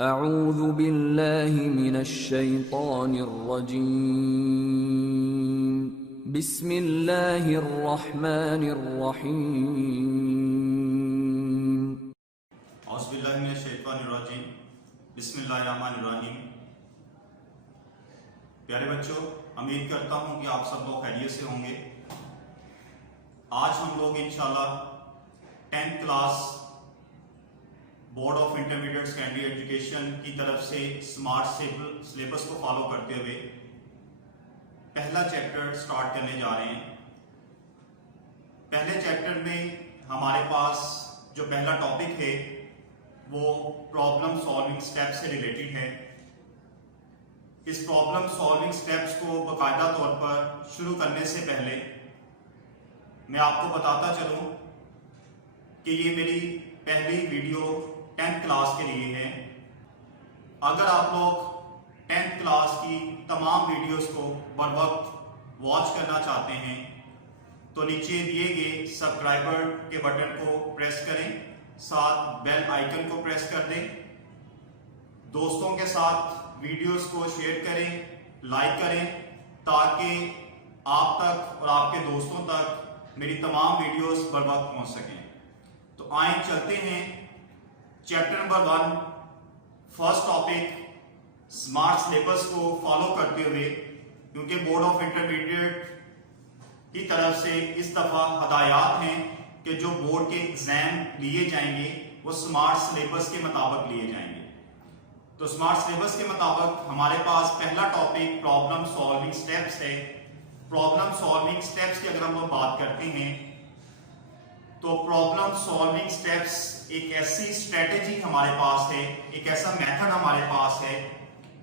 अऊज़ु बिल्लाहि मिनश्शैतानिर्रजीम। बिस्मिल्लाहिर्रहमानिर्रहीम। औज़ु बिल्लाहि मिनश्शैतानिर्रजीम। बिस्मिल्लाहिर्रहमानिर्रहीम। प्यारे बच्चों, उम्मीद करता हूं कि आप सब लोग खैरियत से होंगे। आज हम लोग इंशाल्लाह 10th class board of intermediate secondary education की तरफ से स्मार्ट सिलेबस को फॉलो करते हुए पहला चैप्टर स्टार्ट करने जा रहे हैं। पहले चैप्टर में हमारे पास जो पहला टॉपिक है वो प्रॉब्लम सॉल्विंग स्टेप से रिलेटेड है। इस प्रॉब्लम सॉल्विंग स्टेप्स को बाकायदा तौर पर शुरू करने से पहले मैं आपको बताता चलूं कि ये मेरी पहली वीडियो 10th क्लास के लिए है। अगर आप लोग 10th क्लास की तमाम वीडियोस को बर वक्त वॉच करना चाहते हैं तो नीचे दिए गए सब्सक्राइबर के बटन को प्रेस करें, साथ बेल आइकन को प्रेस कर दें। दोस्तों के साथ वीडियोस को शेयर करें, लाइक करें ताकि आप तक और आपके दोस्तों तक मेरी तमाम वीडियोस बर वक्त पहुंच सकें। तो आए चलते हैं chapter number 1 first topic smart syllabus को फॉलो करते हुए, क्योंकि बोर्ड ऑफ इंटरमीडिएट की तरफ से इस दफा हदायत हैं कि जो बोर्ड के एग्जाम लिए जाएंगे वो स्मार्ट सिलेबस के मुताबिक लिए जाएंगे। तो स्मार्ट सिलेबस के मुताबिक हमारे पास पहला टॉपिक प्रॉब्लम सॉल्विंग स्टेप्स है। प्रॉब्लम सॉल्विंग स्टेप्स की अगर हम लोग बात करते हैं तो प्रॉब्लम सॉल्विंग स्टेप्स एक ऐसी स्ट्रेटेजी हमारे पास है, एक ऐसा मेथड हमारे पास है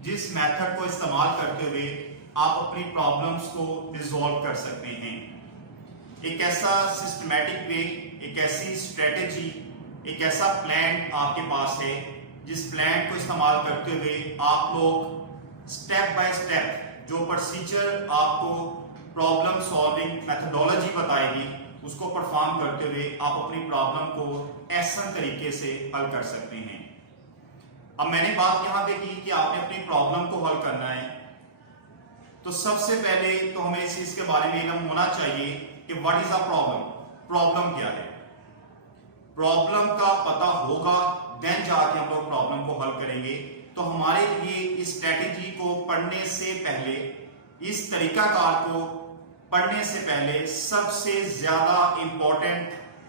जिस मेथड को इस्तेमाल करते हुए आप अपनी प्रॉब्लम्स को रिजॉल्व कर सकते हैं। एक ऐसा सिस्टमैटिक वे, एक ऐसी स्ट्रेटेजी, एक ऐसा प्लान आपके पास है जिस प्लान को इस्तेमाल करते हुए आप लोग स्टेप बाय स्टेप जो प्रोसीजर आपको प्रॉब्लम सॉल्विंग मेथोडोलॉजी बताएगी उसको परफॉर्म करते हुए आप अपनी प्रॉब्लम को आसान तरीके से हल कर सकते हैं। अब मैंने बात यहां पे की कि आपने अपनी प्रॉब्लम को हल करना है तो सबसे पहले तो हमें इस चीज के बारे में इल्म होना चाहिए कि what is a problem. Problem क्या है? प्रॉब्लम का पता होगा देन जाके हम लोग प्रॉब्लम को हल करेंगे। तो हमारे लिए इस स्ट्रेटेजी को पढ़ने से पहले, इस तरीकाकार को पढ़ने से पहले सबसे ज्यादा इंपॉर्टेंट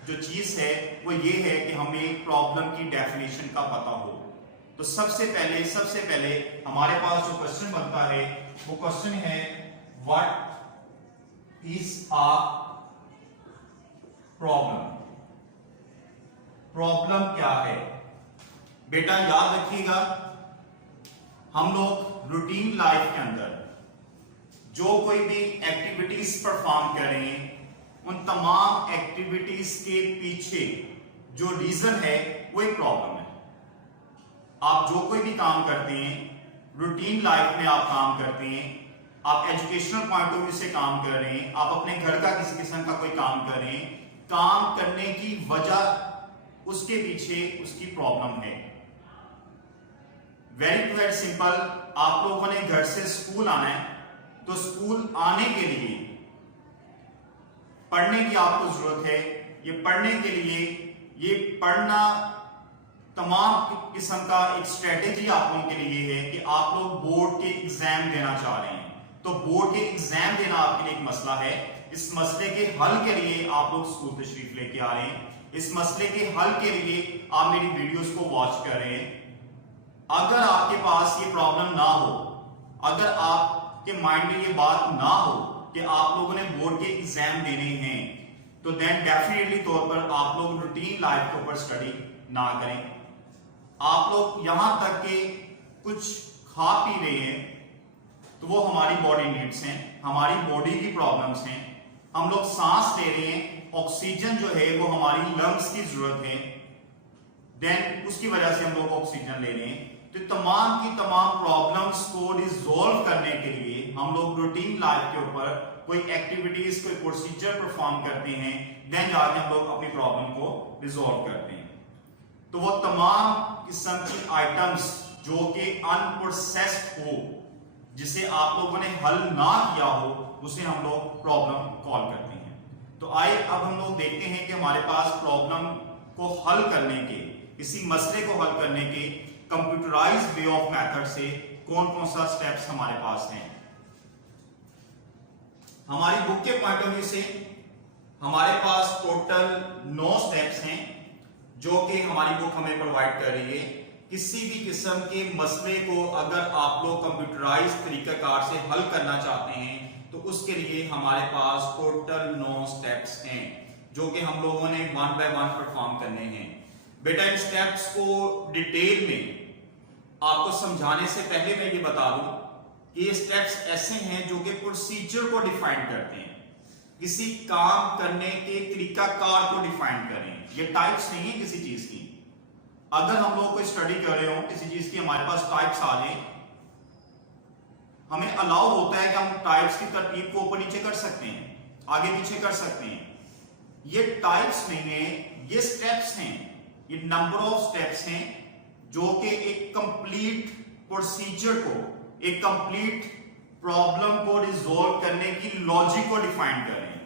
जो चीज है वो ये है कि हमें प्रॉब्लम की डेफिनेशन का पता हो। तो सबसे पहले हमारे पास जो क्वेश्चन बनता है वो क्वेश्चन है what is a problem. Problem क्या है? बेटा याद रखिएगा, हम लोग रूटीन लाइफ के अंदर जो कोई भी एक्टिविटीज परफॉर्म कर रहे हैं उन तमाम एक्टिविटीज के पीछे जो रीजन है वो एक प्रॉब्लम है। आप जो कोई भी काम करते हैं, रूटीन लाइफ में आप काम करते हैं, आप एजुकेशनल पॉइंट ऑफ व्यू से काम कर रहे हैं, आप अपने घर का किसी किस्म का कोई काम कर रहे हैं, काम करने की वजह उसके पीछे उसकी प्रॉब्लम है। वेरी सिंपल, आप लोगों ने घर से स्कूल आना है तो स्कूल आने के लिए पढ़ने की आपको जरूरत है। ये पढ़ने के लिए ये पढ़ना तमाम किस्म का एक स्ट्रेटेजी आप लोगों के लिए है कि आप लोग बोर्ड के एग्जाम देना चाह रहे हैं। तो बोर्ड के एग्जाम देना आपके लिए एक मसला है। इस मसले के हल के लिए आप लोग स्कूल तशरीफ लेके आ रहे हैं। इस मसले के हल के लिए आप मेरी वीडियोस को वॉच कर रहे हैं। अगर आपके पास ये प्रॉब्लम ना हो, अगर आपके माइंड में ये बात ना हो कि आप लोगों ने बोर्ड के एग्जाम देने हैं तो देन डेफिनेटली तौर पर आप लोग रूटीन लाइफ के ऊपर स्टडी ना करें। आप लोग यहां तक कि कुछ खा पी रहे हैं तो वो हमारी बॉडी नीड्स हैं, हमारी बॉडी की प्रॉब्लम्स हैं। हम लोग सांस ले रहे हैं, ऑक्सीजन जो है वो हमारी लंग्स की जरूरत है, देन उसकी वजह से हम लोग ऑक्सीजन ले रहे हैं। तो तमाम की तमाम प्रॉब्लम्स को रिजॉल्व करने के लिए हम लोग रूटीन लाइफ के ऊपर कोई एक्टिविटीज, कोई प्रोसीजर परफॉर्म करते हैं, देन जाके हम लोग अपनी प्रॉब्लम को रिजॉल्व करते हैं। तो वो तमाम किस्म की आइटम्स जो कि अनप्रोसेस्ड हो, जिसे आप लोगों ने हल ना किया हो, उसे हम लोग प्रॉब्लम कॉल करते हैं। तो आइए अब हम लोग देखते हैं कि हमारे पास प्रॉब्लम को हल करने के, किसी मसले को हल करने के कंप्यूटराइज्ड वे ऑफ मेथड से कौन कौन सा स्टेप्स हमारे पास हैं। हमारी बुक के पॉइंट ऑफ व्यू से हमारे पास टोटल 9 स्टेप्स हैं जो कि हमारी बुक हमें प्रोवाइड कर रही है। किसी भी किस्म के मसले को अगर आप लोग कंप्यूटराइज तरीकाकार से हल करना चाहते हैं तो उसके लिए हमारे पास टोटल 9 स्टेप्स हैं जो कि हम लोगों ने 1 बाय 1 परफॉर्म करने हैं। बेटा इन स्टेप्स को डिटेल में आपको समझाने से पहले मैं ये बता दूं कि ये स्टेप्स ऐसे हैं जो कि प्रोसीजर को डिफाइन करते हैं, किसी काम करने के तरीकाकार को डिफाइन करें। ये टाइप्स नहीं है किसी चीज की। अगर हम लोग कोई स्टडी कर रहे हो, किसी चीज की हमारे पास टाइप्स आ जाए, हमें अलाउ होता है कि हम टाइप्स की तरतीब को ऊपर नीचे कर सकते हैं, आगे पीछे कर सकते हैं। ये टाइप्स नहीं है, ये स्टेप्स हैं, ये नंबर ऑफ स्टेप्स हैं जो कि एक कंप्लीट प्रोसीजर को, एक कंप्लीट प्रॉब्लम को रिजॉल्व करने की लॉजिक को डिफाइन कर रहे हैं।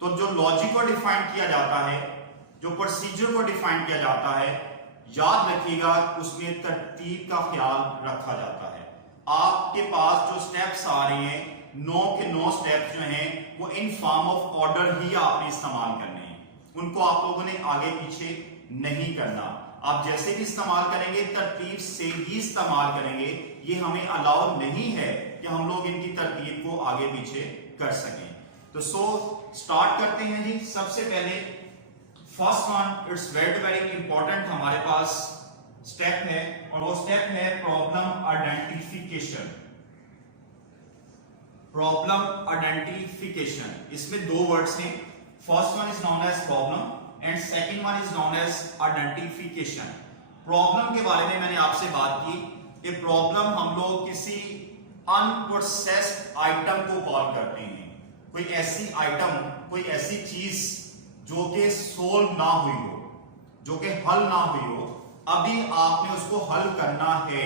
तो जो लॉजिक को डिफाइन किया जाता है, जो प्रोसीजर को डिफाइन किया जाता है, याद रखिएगा उसमें तरतीब का ख्याल रखा जाता है। आपके पास जो स्टेप्स आ रहे हैं, 9 के 9 स्टेप्स जो हैं वो इन फॉर्म ऑफ ऑर्डर ही आपने इस्तेमाल करने हैं, उनको आप लोगों ने आगे पीछे नहीं करना। आप जैसे भी इस्तेमाल करेंगे तरतीब से ही इस्तेमाल करेंगे। ये हमें अलाउ नहीं है कि हम लोग इनकी तरतीब को आगे पीछे कर सकें। तो स्टार्ट करते हैं जी। सबसे पहले first one, it's very important हमारे पास स्टेप है और वो स्टेप है प्रॉब्लम आइडेंटिफिकेशन। प्रॉब्लम आइडेंटिफिकेशन, इसमें 2 वर्ड्स हैं। First one is known as problem and second one is known as identification. Problem के बारे में मैंने आपसे बात की कि प्रॉब्लम हम लोग किसी अनप्रोसेस्ड आइटम को कॉल करते हैं। कोई ऐसी आइटम, कोई ऐसी चीज जो कि सोल्व ना हुई हो, जो कि हल ना हुई हो, अभी आपने उसको हल करना है,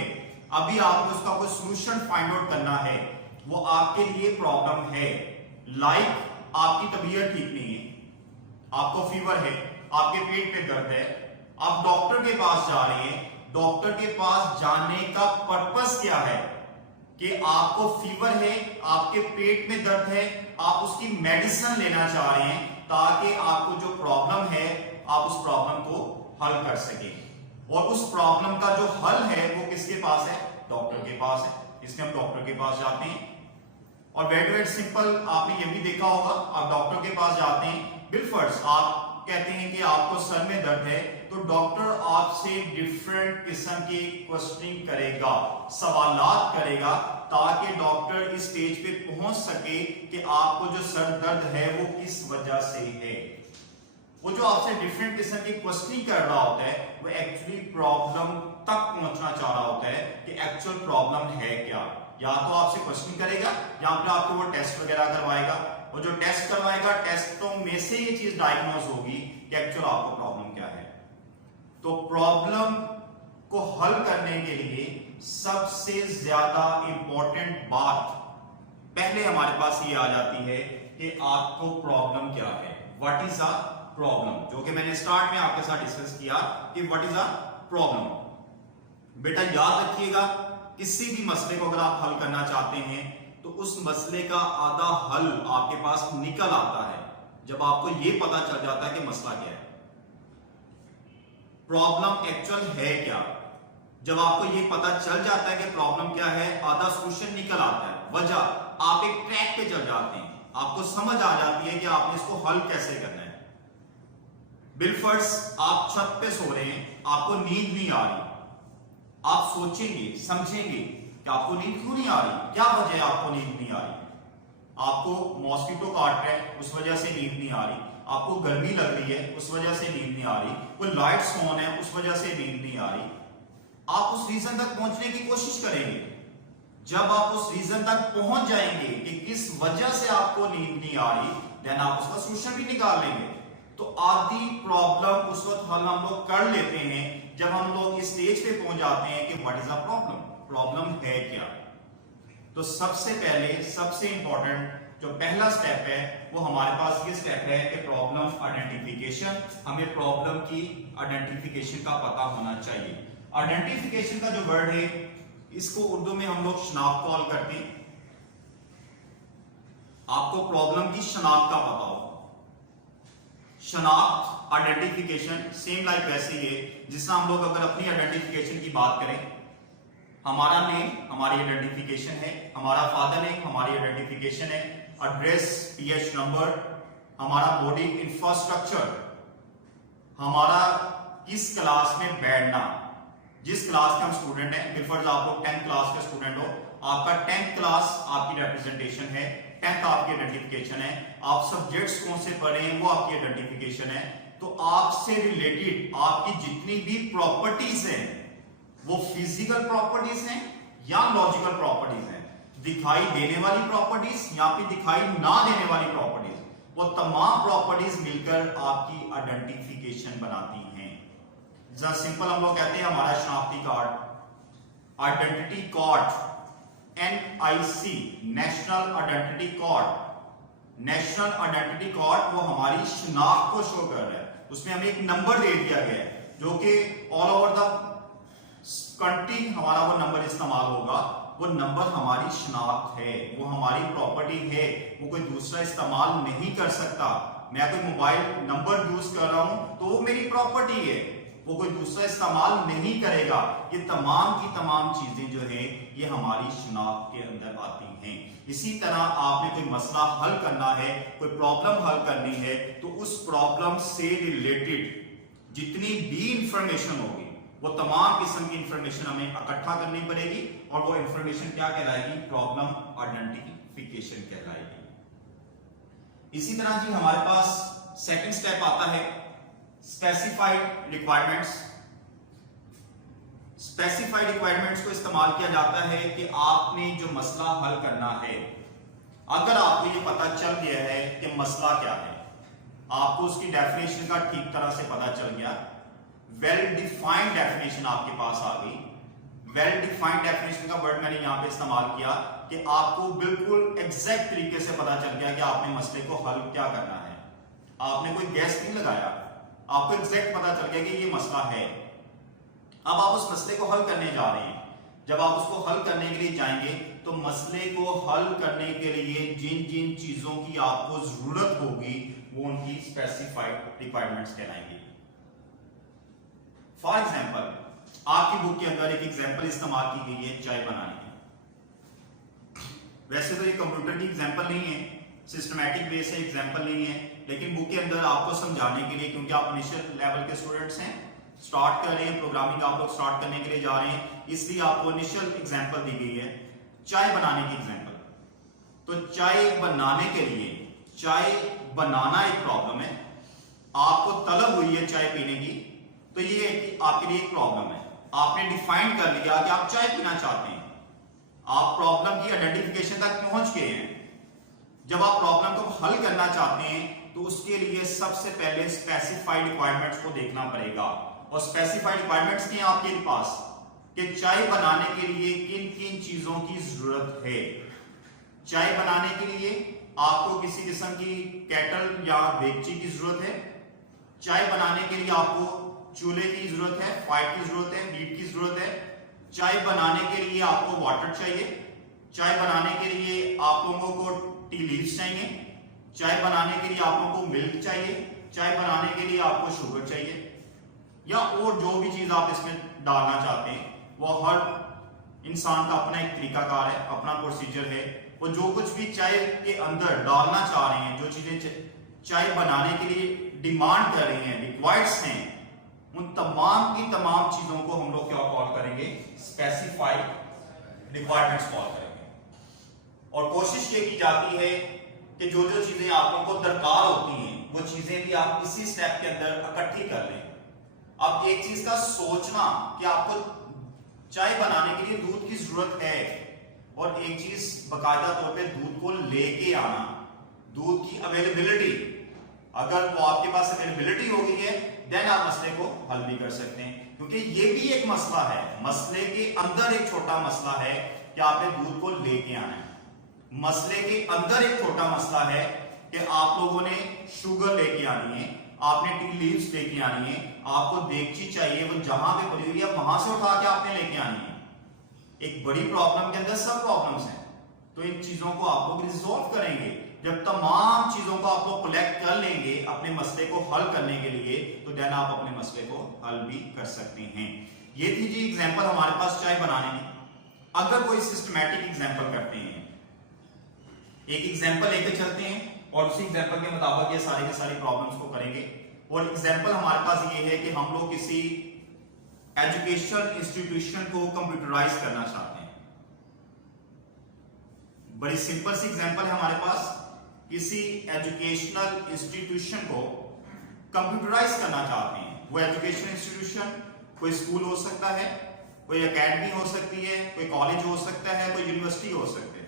अभी आपने उसका कोई सॉल्यूशन फाइंड आउट करना है, वो आपके लिए प्रॉब्लम है। लाइक आपकी तबीयत ठीक नहीं है, आपको फीवर है, आपके पेट में दर्द है, आप डॉक्टर के पास जा रहे हैं। डॉक्टर के पास जाने का पर्पस क्या है कि आपको फीवर है, आपके पेट में दर्द है, आप उसकी मेडिसिन लेना चाह रहे हैं ताकि आपको जो प्रॉब्लम है आप उस प्रॉब्लम को हल कर सकें। और उस प्रॉब्लम का जो हल है वो किसके पास है? डॉक्टर के पास है। इसलिए हम डॉक्टर के पास जाते हैं। और वेरी सिंपल, आपने ये भी देखा होगा, आप डॉक्टर के पास जाते हैं, बिलफर्ज आप कहते हैं कि आपको सर में दर्द है, तो डॉक्टर आपसे डिफरेंट किस्म की क्वेश्चनिंग करेगा, सवालात करेगा, ताकि डॉक्टर इस स्टेज पे पहुंच सके कि आपको जो सर दर्द है वो किस वजह से है। वो जो आपसे डिफरेंट किस्म की क्वेश्चनिंग कर रहा होता है वो एक्चुअली प्रॉब्लम तक पहुंचना चाह रहा होता है कि एक्चुअल प्रॉब्लम है क्या। या तो आपसे क्वेश्चन करेगा या फिर आपको वो टेस्ट वगैरह करवाएगा, और जो टेस्ट करवाएगा, टेस्टों में से ये चीज डायग्नोज होगी कि एक्चुअल आपको प्रॉब्लम क्या है। तो प्रॉब्लम को हल करने के लिए सबसे ज्यादा इंपॉर्टेंट बात पहले हमारे पास ये आ जाती है कि आपको प्रॉब्लम क्या है। व्हाट इज अ प्रॉब्लम, जो कि मैंने स्टार्ट में आपके साथ डिस्कस किया कि व्हाट इज अ प्रॉब्लम। बेटा याद रखिएगा, किसी भी मसले को अगर आप हल करना चाहते हैं तो उस मसले का आधा हल आपके पास निकल आता है जब आपको यह पता चल जाता है कि मसला क्या है, प्रॉब्लम एक्चुअल है क्या। जब आपको यह पता चल जाता है कि प्रॉब्लम क्या है, आधा सॉल्यूशन निकल आता है। वजह, आप एक ट्रैक पे चल जाते हैं, आपको समझ आ जाती है कि आपने इसको हल कैसे करना है। बिलफर्स, आप छत पे सो रहे हैं, आपको नींद नहीं आ रही, आप सोचेंगे, समझेंगे कि आपको नींद क्यों नहीं आ रही, क्या वजह है आपको नींद नहीं आ रही। आपको मॉस्किटो काट रहा है, उस वजह से नींद नहीं आ रही। आपको गर्मी लग रही है, उस वजह से नींद नहीं आ रही। कोई लाइट्स ऑन है, उस वजह से नींद नहीं आ रही। आप उस रीजन तक पहुंचने की कोशिश करेंगे। जब आप उस रीजन तक पहुंच जाएंगे कि किस वजह से आपको नींद नहीं आ रही, देन आप उसका सॉल्यूशन भी निकाल लेंगे। तो आधी प्रॉब्लम उस वक्त हल हम लोग कर लेते हैं जब हम लोग इस स्टेज पे पहुंच जाते हैं कि what is a problem, problem है क्या। तो सबसे पहले सबसे इंपॉर्टेंट जो पहला स्टेप है वो हमारे पास ये स्टेप है कि प्रॉब्लम आइडेंटिफिकेशन। हमें प्रॉब्लम की आइडेंटिफिकेशन का पता होना चाहिए। आइडेंटिफिकेशन का जो वर्ड है इसको उर्दू में हम लोग शनाख्त कॉल करते हैं। आपको प्रॉब्लम की शनाख्त का पता हो, शनाख्त आइडेंटिफिकेशन सेम लाइक वैसे ही है जिससे हम लोग अगर अपनी आइडेंटिफिकेशन की बात करें, हमारा नेम हमारी आइडेंटिफिकेशन है, हमारा फादर नेम हमारी आइडेंटिफिकेशन है, एड्रेस, पीएच नंबर, हमारा बॉडी इंफ्रास्ट्रक्चर, हमारा किस क्लास में बैठना, जिस क्लास के हम स्टूडेंट हैं। बिफर्ज आप लोग 10th क्लास के स्टूडेंट हो, आपका 10th क्लास आपकी रिप्रेजेंटेशन है, 10th आपकी आइडेंटिफिकेशन है। आप सब्जेक्ट्स कौन से पढ़े हैं वो आपकी आइडेंटिफिकेशन है। तो आपसे रिलेटेड आपकी जितनी भी प्रॉपर्टीज हैं वो फिजिकल प्रॉपर्टीज हैं या लॉजिकल प्रॉपर्टीज हैं, दिखाई देने वाली प्रॉपर्टीज या फिर दिखाई ना देने वाली प्रॉपर्टीज, वो तमाम प्रॉपर्टीज मिलकर आपकी आइडेंटिफिकेशन बनाती हैं। जरा सिंपल हम लोग कहते हैं हमारा शनाख्ती card, identity card, NIC, national identity card. National identity card वो हमारी शनाख्त को शो कर रहा है। उसमें हमें एक नंबर दे दिया गया है जो कि ऑल ओवर द कंट्री हमारा वो नंबर इस्तेमाल होगा। वो नंबर हमारी शनाख्त है, वो हमारी प्रॉपर्टी है, वो कोई दूसरा इस्तेमाल नहीं कर सकता। मैं कोई मोबाइल नंबर यूज कर रहा हूं तो वो मेरी प्रॉपर्टी है, वो कोई दूसरा इस्तेमाल नहीं करेगा। ये तमाम की तमाम चीजें जो है ये हमारी शनाख्त के अंदर आती हैं। इसी तरह आपने कोई मसला हल करना है, कोई प्रॉब्लम हल करनी है, तो उस प्रॉब्लम से रिलेटेड जितनी भी इंफॉर्मेशन होगी वो तमाम किस्म की इंफॉर्मेशन हमें इकट्ठा करनी पड़ेगी और वो इंफॉर्मेशन क्या कहलाएगी, प्रॉब्लम आइडेंटिफिकेशन कहलाएगी। इसी तरह जी हमारे पास सेकंड स्टेप आता है स्पेसिफाइड रिक्वायरमेंट्स। स्पेसिफाइड रिक्वायरमेंट्स को इस्तेमाल किया जाता है कि आपने जो मसला हल करना है, अगर आपको ये पता चल गया है कि मसला क्या है, आपको उसकी डेफिनेशन का ठीक तरह से पता चल गया, वेल डिफाइंड डेफिनेशन आपके पास आ गई। वेल डिफाइंड डेफिनेशन का वर्ड मैंने यहां पे इस्तेमाल किया कि आपको बिल्कुल एग्जैक्ट तरीके से पता चल गया कि आपने मसले को हल क्या करना है। आपने कोई गैस नहीं लगाया, आपको एग्जैक्ट पता चल गया कि ये मसला है। अब आप उस मसले को हल करने जा रहे हैं। जब आप उसको हल करने के लिए जाएंगे तो मसले को हल करने के लिए जिन जिन चीजों की आपको जरूरत होगी वो उनकी स्पेसिफाइड रिक्वायरमेंट्स कहलाएंगी। फॉर एग्जाम्पल आपकी बुक के अंदर एक एग्जाम्पल इस्तेमाल की गई है चाय बनाने की। वैसे तो ये कंप्यूटर की एग्जाम्पल नहीं है, सिस्टमैटिक वे से एग्जाम्पल नहीं है, लेकिन बुक के अंदर आपको समझाने के लिए, क्योंकि आप इनिशियल लेवल के स्टूडेंट्स हैं, स्टार्ट कर रहे हैं, प्रोग्रामिंग आप लोग स्टार्ट करने के लिए जा रहे हैं, इसलिए आपको इनिशियल एग्जाम्पल दी गई है चाय बनाने की एग्जाम्पल। तो चाय बनाने के लिए, चाय बनाना एक प्रॉब्लम है, आपको तलब हुई है चाय पीने की, तो ये आपके लिए एक प्रॉब्लम है। आपने डिफाइन कर लिया कि आप चाय पीना चाहते हैं, आप प्रॉब्लम की आइडेंटिफिकेशन तक पहुंच गए हैं। जब आप प्रॉब्लम को हल करना चाहते हैं तो उसके लिए सबसे पहले स्पेसिफाइड रिक्वायरमेंट्स को देखना पड़ेगा। और स्पेसिफाइड रिक्वायरमेंट्स क्या है आपके पास कि चाय बनाने के लिए किन किन चीजों की जरूरत है। चाय बनाने के लिए आपको किसी किस्म की केटल या देगची की जरूरत है। चाय बनाने के लिए आपको चूल्हे की जरूरत है, फायर की जरूरत है, हीट की जरूरत है। चाय बनाने के लिए आपको वाटर चाहिए। चाय बनाने के लिए आप लोगों को टी लीव्स चाहिए। चाय बनाने के लिए आप लोगों को मिल्क चाहिए। चाय बनाने के लिए आपको शुगर चाहिए, या और जो भी चीज आप इसमें डालना चाहते हैं, वो हर इंसान का अपना एक तरीकाकार है, अपना प्रोसीजर है। वो जो कुछ भी चाय के अंदर डालना चाह रहे हैं, जो चीजें चाय बनाने के लिए डिमांड कर रही हैं, रिक्वायर्ड्स हैं, उन तमाम की तमाम चीजों को हम लोग क्या कॉल करेंगे, स्पेसिफाइड रिक्वायरमेंट्स कॉल करेंगे। और कोशिश ये की जाती है कि जो जो चीजें आप लोगों को दरकार होती हैं वो चीजें भी आप इसी स्टेप के अंदर इकट्ठी कर लें। अब एक चीज का सोचना कि आपको चाय बनाने के लिए दूध की जरूरत है, और एक चीज बाकायदा तौर पे दूध को लेके आना, दूध की अवेलेबिलिटी, अगर वो आपके पास अवेलेबिलिटी हो गई है देन आप मसले को हल भी कर सकते हैं। क्योंकि ये भी एक मसला है, मसले के अंदर एक छोटा मसला है कि आपने दूध को लेके आना है। मसले के अंदर एक छोटा मसला है कि आप लोगों ने शुगर लेके आनी है, आपने टी लीव्स लेके आनी है, आपको देगची चाहिए, वो जहां पे पड़ी हुई है वहां से उठा के आपने लेके आनी है। एक बड़ी प्रॉब्लम के अंदर सब प्रॉब्लम्स हैं, तो इन चीजों को आप लोग रिजॉल्व करेंगे। जब तमाम चीजों को आप लोग कलेक्ट कर लेंगे अपने मसले को हल करने के लिए, तो देन आप अपने मसले को हल भी कर सकते हैं। ये थी जी एग्जांपल हमारे पास चाय बनाने में। अगर कोई सिस्टमैटिक एग्जांपल करते हैं, एक एग्जांपल लेकर चलते हैं और उसी एग्जांपल के मुताबिक ये सारी की सारी प्रॉब्लम्स को करेंगे। और एग्जांपल हमारे पास ये है कि हम लोग किसी एजुकेशन इंस्टीट्यूशन को कंप्यूटराइज करना चाहते हैं। बड़ी सिंपल सी एग्जांपल है हमारे पास, किसी एजुकेशनल इंस्टीट्यूशन को कंप्यूटराइज करना चाहते हैं। वो एजुकेशन इंस्टीट्यूशन कोई स्कूल हो सकता है, कोई एकेडमी हो सकती है, कोई कॉलेज हो सकता है, कोई यूनिवर्सिटी हो सकती है।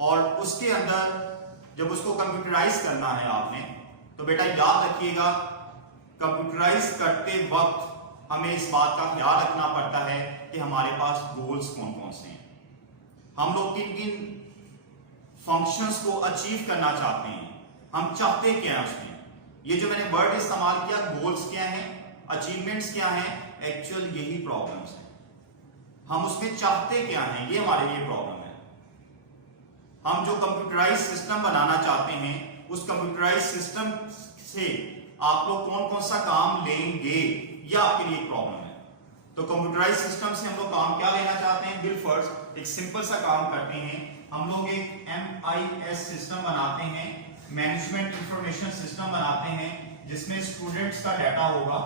और उसके अंदर जब उसको कंप्यूटराइज करना है आपने, तो बेटा याद रखिएगा कंप्यूटराइज करते वक्त हमें इस बात का ख्याल रखना पड़ता है कि हमारे पास गोल्स कौन कौन से हैं, हम लोग किन किन फंक्शंस को अचीव करना चाहते हैं, हम चाहते क्या है उसमें। ये जो मैंने वर्ड इस्तेमाल किया, गोल्स क्या हैं, अचीवमेंट्स क्या हैं, एक्चुअल यही प्रॉब्लम्स हैं। हम उसमें चाहते क्या हैं, ये हमारे लिए प्रॉब्लम है। हम जो कंप्यूटराइज सिस्टम बनाना चाहते हैं, उस कंप्यूटराइज सिस्टम से आप लोग कौन कौन सा काम लेंगे, ये आपके लिए प्रॉब्लम है। तो कंप्यूटराइज सिस्टम से हम लोग काम क्या लेना चाहते हैं, बिल फर्स्ट एक सिंपल सा काम करते हैं, हम लोग एक MIS सिस्टम बनाते हैं, मैनेजमेंट इंफॉर्मेशन सिस्टम बनाते हैं, जिसमें स्टूडेंट्स का डाटा होगा।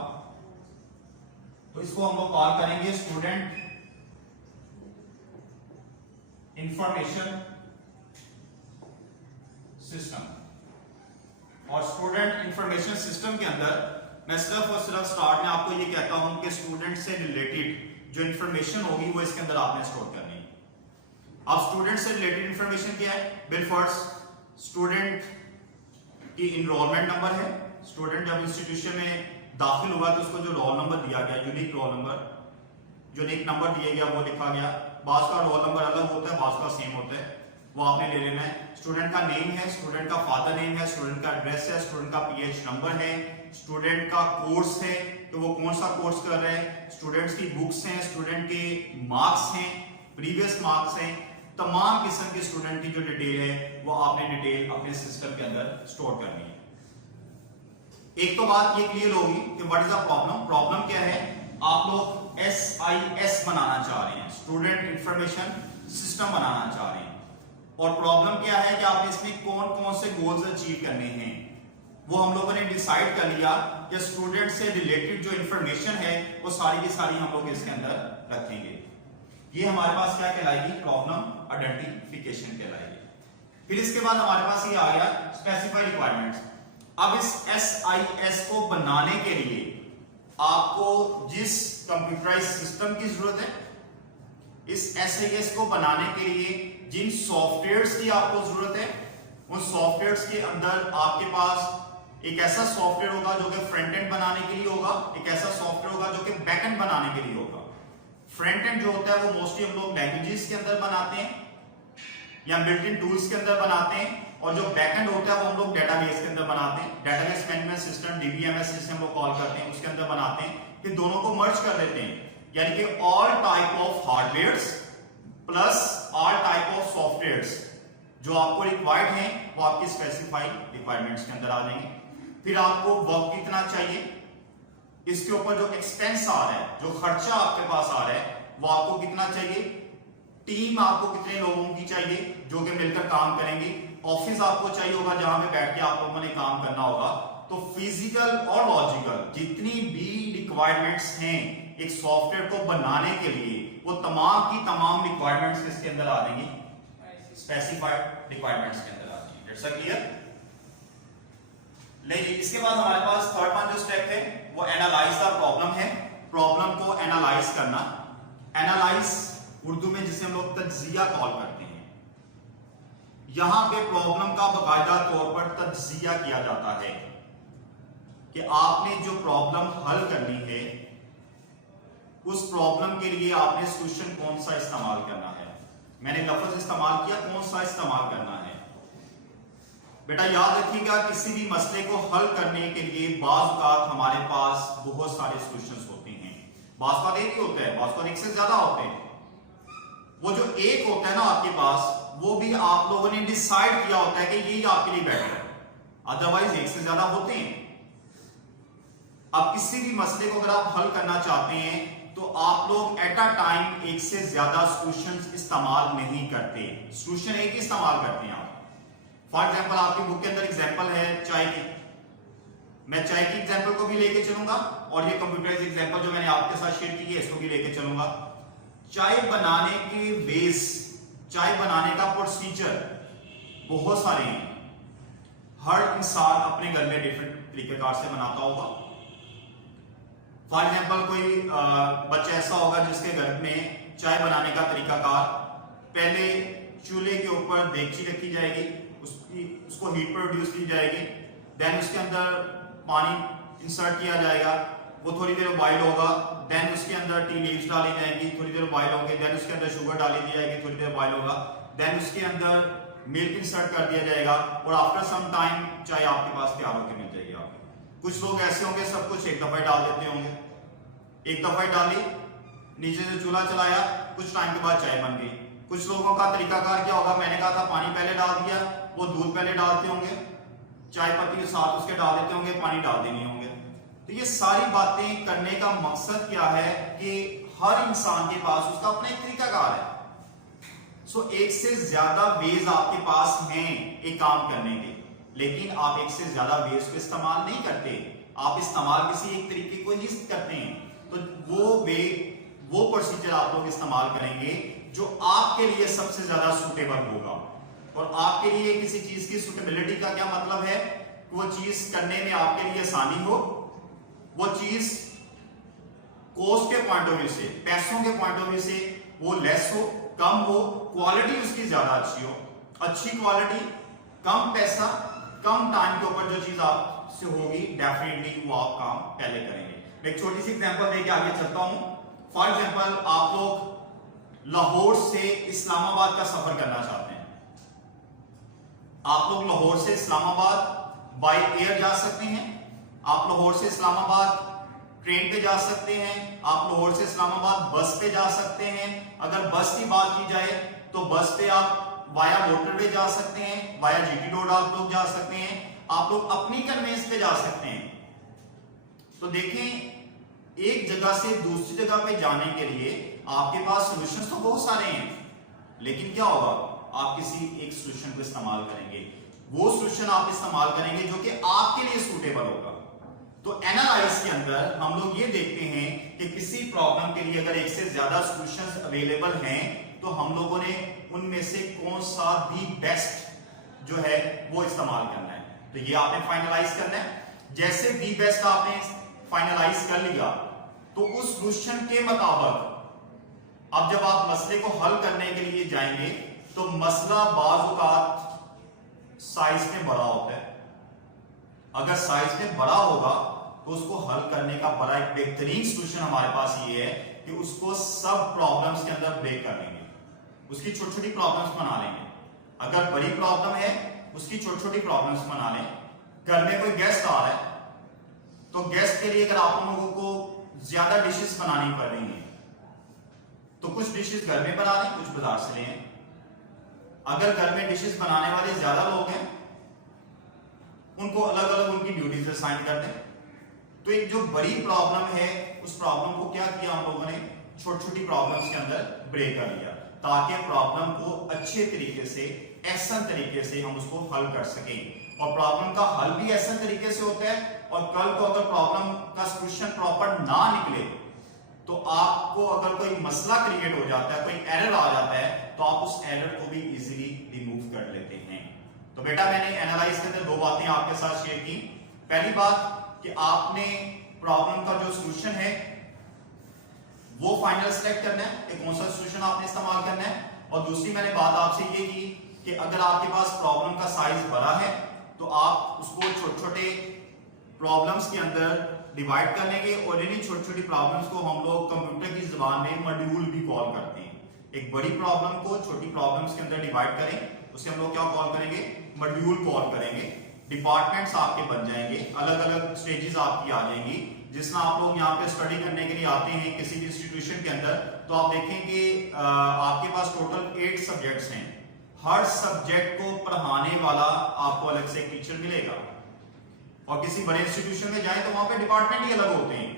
तो इसको हम लोग कॉल करेंगे स्टूडेंट इंफॉर्मेशन सिस्टम। और स्टूडेंट इंफॉर्मेशन सिस्टम के अंदर मैं सिर्फ और सिर्फ स्टार्ट में आपको ये कहता हूं कि स्टूडेंट से रिलेटेड जो इंफॉर्मेशन होगी वो इसके अंदर आपने स्टोर करनी है। अब स्टूडेंट से रिलेटेड इंफॉर्मेशन क्या है, बिल फर्स्ट स्टूडेंट की इनरोलमेंट नंबर है। स्टूडेंट जब इंस्टीट्यूशन में दाखिल हुआ तो उसको जो रोल नंबर दिया गया, unique roll number, unique number दिया गया, वो लिखा गया। बास का रोल नंबर अलग होता है, बास का सेम होता है, वो आपने ले लेना है। स्टूडेंट का नेम है, स्टूडेंट का फादर नेम है, स्टूडेंट का एड्रेस है, स्टूडेंट का PH नंबर है, स्टूडेंट का कोर्स है कि वो कौन सा कोर्स कर रहे हैं, स्टूडेंट्स की बुक्स हैं, स्टूडेंट के मार्क्स हैं, प्रीवियस मार्क्स हैं, तमाम किस्म के स्टूडेंट की जो डिटेल है वो आपने डिटेल अपने सिस्टम के अंदर स्टोर करनी है। एक तो बात ये क्लियर होगी कि what is the problem. Problem क्या है, आप लोग SIS बनाना चाह रहे हैं, स्टूडेंट इंफॉर्मेशन सिस्टम बनाना चाह रहे हैं। और प्रॉब्लम क्या है कि आपने इसमें कौन कौन से गोल्स अचीव करने हैं, वो हम लोगों ने डिसाइड कर लिया कि स्टूडेंट से रिलेटेड जो इंफॉर्मेशन है वो सारी की सारी हम लोग इसके अंदर रखेंगे। ये हमारे पास क्या कहलाएगी, प्रॉब्लम आइडेंटिफिकेशन कहलाएगी। फिर इसके बाद हमारे पास ये आ गया स्पेसिफाइड रिक्वायरमेंट्स। अब इस SIS को बनाने के लिए आपको जिस कंप्यूटराइज सिस्टम की जरूरत है, इस SIS को बनाने के लिए जिन सॉफ्टवेयर्स की आपको जरूरत है, उन सॉफ्टवेयर्स के अंदर आपके पास एक ऐसा सॉफ्टवेयर होगा जो कि फ्रंट एंड बनाने के लिए होगा, एक ऐसा सॉफ्टवेयर होगा जो कि बैक एंड बनाने के लिए होगा। फ्रंट एंड जो होता है वो मोस्टली हम लोग लैंग्वेजेस के अंदर बनाते हैं या बिल्ट इन टूल्स के अंदर बनाते हैं, और जो बैक एंड होता है वो हम लोग डेटाबेस के अंदर बनाते हैं, डेटाबेस मैनेजमेंट सिस्टम DBMS जिसे हम लोग कॉल करते हैं, उसके अंदर बनाते हैं। फिर दोनों को मर्ज कर देते हैं, यानी कि all type of hardwares plus all type of softwares जो आपको रिक्वायर्ड हैं वो आपकी स्पेसिफाइड रिक्वायरमेंट्स के अंदर आ जाएंगे। फिर आपको वर्क कितना चाहिए, इसके ऊपर जो एक्सपेंस आ रहा है, जो खर्चा आपके पास आ रहा है वो आपको कितना चाहिए, टीम आपको कितने लोगों की चाहिए जो कि मिलकर काम करेंगे, ऑफिस आपको चाहिए होगा जहां पे बैठ के आप लोगों ने काम करना होगा। तो फिजिकल और लॉजिकल जितनी भी रिक्वायरमेंट्स हैं एक सॉफ्टवेयर को बनाने के लिए, वो तमाम की तमाम रिक्वायरमेंट्स इसके अंदर आ जाएंगी, स्पेसिफाइड रिक्वायरमेंट्स के अंदर आ जाएंगी। It's clear. लेकिन इसके बाद हमारे पास थर्ड वन जो स्टेप है वो एनालाइज द प्रॉब्लम है, प्रॉब्लम को एनालाइज करना। एनालाइज उर्दू में जिसे हम लोग तज्जिया कॉल करते हैं, यहां पे प्रॉब्लम का बाकायदा तौर पर तज्जिया किया जाता है कि आपने जो प्रॉब्लम हल करनी है उस प्रॉब्लम के लिए आपने सॉल्यूशन कौन सा इस्तेमाल करना है। मैंने लफ्ज इस्तेमाल किया, कौन सा इस्तेमाल करना है। बेटा याद रखिएगा, किसी भी मसले को हल करने के लिए बाज़ औक़ात हमारे पास बहुत सारे सॉल्यूशंस होते हैं। बाज़ औक़ात एक ही होता है, बाज़ औक़ात एक से ज्यादा होते हैं। वो जो एक होता है ना आपके पास, वो भी आप लोगों ने डिसाइड किया होता है कि यही आपके लिए बेटर है, अदरवाइज एक से ज्यादा होते हैं। अब किसी भी मसले को अगर आप हल करना चाहते हैं तो आप लोग एट अ टाइम एक से ज्यादा सॉल्यूशंस इस्तेमाल नहीं करते, सॉल्यूशन एक ही इस्तेमाल करते हैं आप। फॉर एग्जांपल आपकी बुक के अंदर एग्जांपल है चाय की, मैं चाय की एग्जांपल को भी लेके चलूंगा और ये कंप्यूटराइज्ड एग्जांपल जो मैंने आपके साथ शेयर की है इसको भी लेके चलूंगा। चाय बनाने के वेज, चाय बनाने का प्रोसीजर बहुत सारे हैं। हर इंसान अपने घर में डिफरेंट तरीकेकार से बनाता होगा। फॉर एग्जांपल कोई बच्चा ऐसा होगा जिसके घर में चाय बनाने का तरीकाकार, पहले चूल्हे के ऊपर देगची रखी जाएगी, उसको हीट प्रोड्यूस की जाएगी, देन उसके अंदर पानी इंसर्ट किया जाएगा, वो थोड़ी देर बॉइल होगा, देन उसके अंदर टी लीव्स डाली जाएंगी, थोड़ी देर बॉइल होंगे, देन उसके अंदर शुगर डाली दी जाएगी, थोड़ी देर बॉइल होगा, देन उसके अंदर मिल्क इंसर्ट कर दिया जाएगा और आफ्टर सम टाइम चाय आपके पास तैयार होकर मिल जाएगी आपको। कुछ लोग ऐसे होंगे सब कुछ एक दफा डाल देते होंगे, एक दफा डाली, नीचे से चूल्हा चलाया, कुछ टाइम के बाद चाय बन गई। कुछ लोगों का तरीकाकार क्या होगा, मैंने कहा था पानी पहले डाल दिया, वो दूध पहले डालते होंगे, चाय पत्ती के साथ उसके डाल देते होंगे, पानी डाल देनी होंगे। तो ये सारी बातें करने का मकसद क्या है कि हर इंसान के पास उसका अपना एक तरीकाकार है। सो एक से ज्यादा वेज आपके पास हैं एक काम करने के, लेकिन आप एक से ज्यादा वेज को इस्तेमाल नहीं करते, आप इस्तेमाल किसी एक तरीके को ही करते हैं। तो वो प्रोसीजर आप लोग इस्तेमाल करेंगे जो आपके लिए सबसे ज्यादा सूटेबल होगा। और आपके लिए किसी चीज की सूटेबिलिटी का क्या मतलब है, वो चीज करने में आपके लिए आसानी हो, वो चीज कॉस्ट के पॉइंट ऑफ व्यू से, पैसों के पॉइंट ऑफ व्यू से वो लेस हो, कम हो, क्वालिटी उसकी ज्यादा अच्छी हो, अच्छी क्वालिटी, कम पैसा, कम टाइम के ऊपर जो चीज आपसे होगी डेफिनेटली वो आप काम पहले करेंगे। मैं एक छोटी सी एग्जांपल देके आगे चलता हूं। फॉर एग्जांपल आप लोग लाहौर से इस्लामाबाद का सफर करना चाहते हैं। आप लोग लाहौर से इस्लामाबाद बाय एयर जा सकते हैं, आप लाहौर से इस्लामाबाद ट्रेन पे जा सकते हैं, आप लाहौर से इस्लामाबाद बस पे जा सकते हैं। अगर बस की बात की जाए तो बस पे आप वाया मोटरवे जा सकते हैं, वाया जीटी रोड आप लोग जा सकते हैं, आप लोग अपनी कन्वेंस पे जा सकते हैं। तो देखें, एक जगह से दूसरी जगह पे जाने के लिए आपके पास सॉल्यूशंस तो बहुत सारे हैं, लेकिन क्या होगा, आप किसी एक सॉल्यूशन को इस्तेमाल करेंगे, वो सॉल्यूशन आप इस्तेमाल करेंगे जो कि आपके लिए सूटेबल होगा। तो एनालाइज के अंदर हम लोग ये देखते हैं कि किसी प्रॉब्लम के लिए अगर एक से ज्यादा सॉल्यूशंस अवेलेबल हैं तो हम लोगों ने उनमें से कौन सा दी बेस्ट जो है वो इस्तेमाल करना है। तो ये आपने फाइनलाइज करना है। जैसे दी बेस्ट आपने फाइनलाइज कर लिया तो उस सॉल्यूशन के मुताबिक अब जब आप मसले को हल करने के लिए जाएंगे तो मसला बाज़ औक़ात साइज में बड़ा होता है। अगर साइज में बड़ा होगा तो उसको हल करने का बड़ा एक बेहतरीन सॉल्यूशन हमारे पास ये है कि उसको सब प्रॉब्लम्स के अंदर ब्रेक कर लेंगे, उसकी छोटी छोटी प्रॉब्लम्स बना लेंगे। अगर बड़ी प्रॉब्लम है उसकी छोटी छोटी प्रॉब्लम्स बना लें। घर में कोई गेस्ट आ रहा है तो गेस्ट के लिए अगर आप लोगों को ज्यादा डिशेस बनानी पड़ रही हैं तो कुछ डिशेस घर में बना लें, कुछ बाजार से लें। अगर घर में डिशेस बनाने वाले ज्यादा लोग हैं उनको अलग अलग उनकी ड्यूटीज असाइन कर दें। तो एक जो बड़ी प्रॉब्लम है उस प्रॉब्लम को क्या किया हम लोगों ने, छोटी छोटी प्रॉब्लम्स के अंदर ब्रेक कर लिया ताकि प्रॉब्लम को अच्छे तरीके से, ऐसा तरीके से हम उसको हल कर सकें। और प्रॉब्लम का हल भी ऐसा तरीके से होता है, और कल को अगर प्रॉब्लम का सॉल्यूशन प्रॉपर ना निकले तो आपको अगर कोई मसला क्रिएट हो जाता है, कोई एरर आ जाता है, तो आप उस एरर को भी इजीली रिमूव कर लेते हैं। तो बेटा मैंने एनालाइज के अंदर दो बातें आपके साथ शेयर की। पहली बात कि आपने प्रॉब्लम का जो सॉल्यूशन है वो फाइनल सेलेक्ट करना है कि कौन सा सॉल्यूशन आपने इस्तेमाल करना है। और दूसरी मैंने बात आपसे ये की कि अगर आपके पास प्रॉब्लम का साइज बड़ा है तो आप उसको छोटे छोटे प्रॉब्लम्स के अंदर डिवाइड कर लेंगे और इन्हीं छोटी छोटी प्रॉब्लम्स को हम लोग कंप्यूटर की जुबान में मॉड्यूल भी कॉल करते हैं। एक बड़ी प्रॉब्लम को छोटी प्रॉब्लम्स के अंदर डिवाइड करें, उसे हम लोग क्या कॉल करेंगे, मॉड्यूल कॉल करेंगे। डिपार्टमेंट्स आपके बन जाएंगे, अलग अलग स्टेजेस आपकी आ जाएंगी। जिसमें आप लोग यहाँ पे स्टडी करने के लिए आते हैं किसी भी इंस्टीट्यूशन के अंदर, तो आप देखेंगे आपके पास टोटल 8 सब्जेक्ट्स हैं। हर सब्जेक्ट को पढ़ाने वाला आपको अलग से एक टीचर मिलेगा। और किसी बड़े इंस्टीट्यूशन में जाए तो वहां पे डिपार्टमेंट ही अलग होते हैं।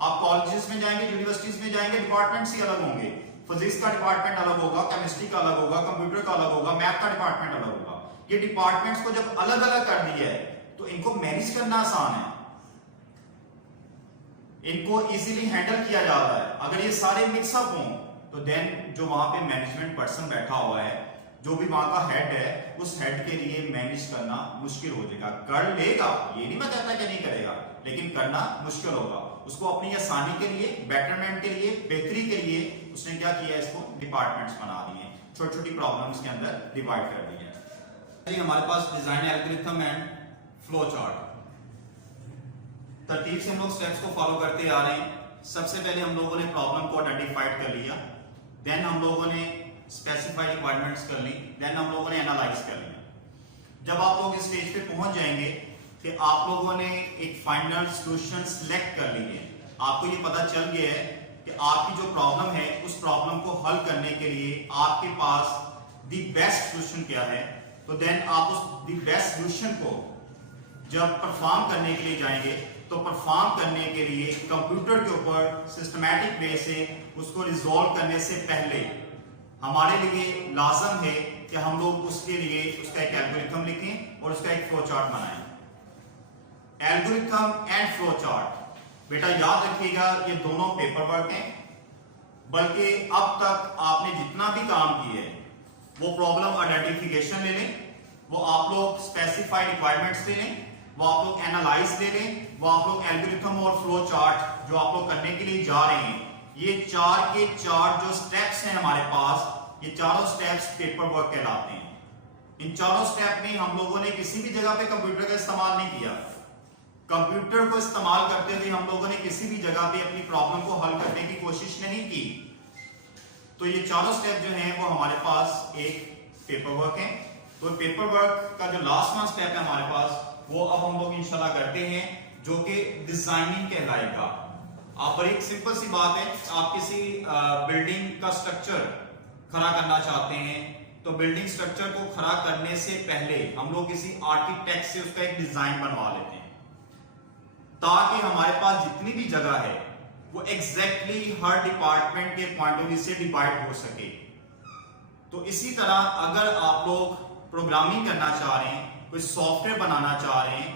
आप कॉलेजेस में जाएंगे, यूनिवर्सिटीज में जाएंगे, डिपार्टमेंट्स ही अलग होंगे। फिजिक्स का डिपार्टमेंट अलग होगा, केमिस्ट्री का अलग होगा, कंप्यूटर का अलग होगा, मैथ का डिपार्टमेंट अलग होगा। ये डिपार्टमेंट्स को जब अलग अलग कर दिया है तो इनको मैनेज करना आसान है, इनको इजीली हैंडल किया जाता है। अगर ये सारे मिक्सअप हों तो देन जो वहां पे मैनेजमेंट पर्सन बैठा हुआ है, जो भी वहां का हेड है, उस हेड के लिए मैनेज करना मुश्किल हो जाएगा। कर लेगा, ये नहीं मैं कहता कि नहीं करेगा, लेकिन करना मुश्किल होगा। उसको अपनी आसानी के लिए, बेटरमेंट के लिए, बेहतरी के लिए उसने क्या किया, इसको डिपार्टमेंट्स बना दिए, छोटी छोटी प्रॉब्लम्स के अंदर डिवाइड कर दिए। हमारे पास design algorithm and flow chart, तरतीब से हम लोग स्टेप्स को फॉलो करते आ रहे हैं। सबसे पहले हम लोगों ने प्रॉब्लम को आइडेंटिफाइड कर लिया, देन हम लोगों ने स्पेसिफाइड रिक्वायरमेंट्स कर ली, देन हम लोगों ने एनालाइज कर लिया। जब आप लोग इस स्टेज पे पहुंच जाएंगे कि आप लोगों ने एक फाइनल सॉल्यूशन सिलेक्ट कर ली है, आपको ये पता चल गया है कि आपकी जो प्रॉब्लम है उस प्रॉब्लम को हल करने के लिए आपके पास द बेस्ट सॉल्यूशन क्या है, तो देन आप उस द बेस्ट सॉल्यूशन को जब परफॉर्म करने के लिए जाएंगे तो परफॉर्म करने के लिए कंप्यूटर के ऊपर सिस्टमैटिक वे से उसको रिजॉल्व करने से पहले हमारे लिए लाजम है कि हम लोग उसके लिए उसका एक एल्गोरिथम लिखें और उसका एक फ्लो चार्ट बनाएं। एल्गोरिथम एंड फ्लो चार्ट बेटा याद रखिएगा, ये दोनों पेपर वर्क हैं, बल्कि अब तक आपने जितना भी काम किया है वो प्रॉब्लम आइडेंटिफिकेशन ले लें, वो आप लोग स्पेसिफाइड रिक्वायरमेंट्स ले लें, वो आप लोग एनालाइज ले लें, वो आप लोग एल्गोरिथम और फ्लो चार्ट जो आप लोग करने के लिए जा रहे हैं, ये 4 के 4 जो स्टेप्स हैं हमारे पास, ये चारों स्टेप्स पेपर वर्क कहलाते हैं। इन चारों स्टेप में हम लोगों ने किसी भी जगह पे कंप्यूटर का इस्तेमाल नहीं किया। कंप्यूटर को इस्तेमाल करते हुए हम लोगों ने किसी भी जगह पे अपनी प्रॉब्लम को हल करने की कोशिश नहीं की। तो ये चारों स्टेप जो हैं वो हमारे पास एक पेपर वर्क है। तो पेपर वर्क का जो लास्ट वन स्टेप है हमारे पास, वो अब हम लोग इंशाल्लाह करते हैं, जो कि डिजाइनिंग कहलाएगा। आप पर एक सिंपल सी बात है, आप किसी बिल्डिंग का स्ट्रक्चर खड़ा करना चाहते हैं, तो बिल्डिंग स्ट्रक्चर को खड़ा करने से पहले हम लोग किसी आर्किटेक्ट से उसका एक डिजाइन बनवा लेते हैं, ताकि हमारे पास जितनी भी जगह है वो एग्जैक्टली हर डिपार्टमेंट के पॉइंट ऑफ व्यू से डिवाइड हो सके। तो इसी तरह अगर आप लोग प्रोग्रामिंग करना चाह रहे हैं, कोई सॉफ्टवेयर बनाना चाह रहे हैं,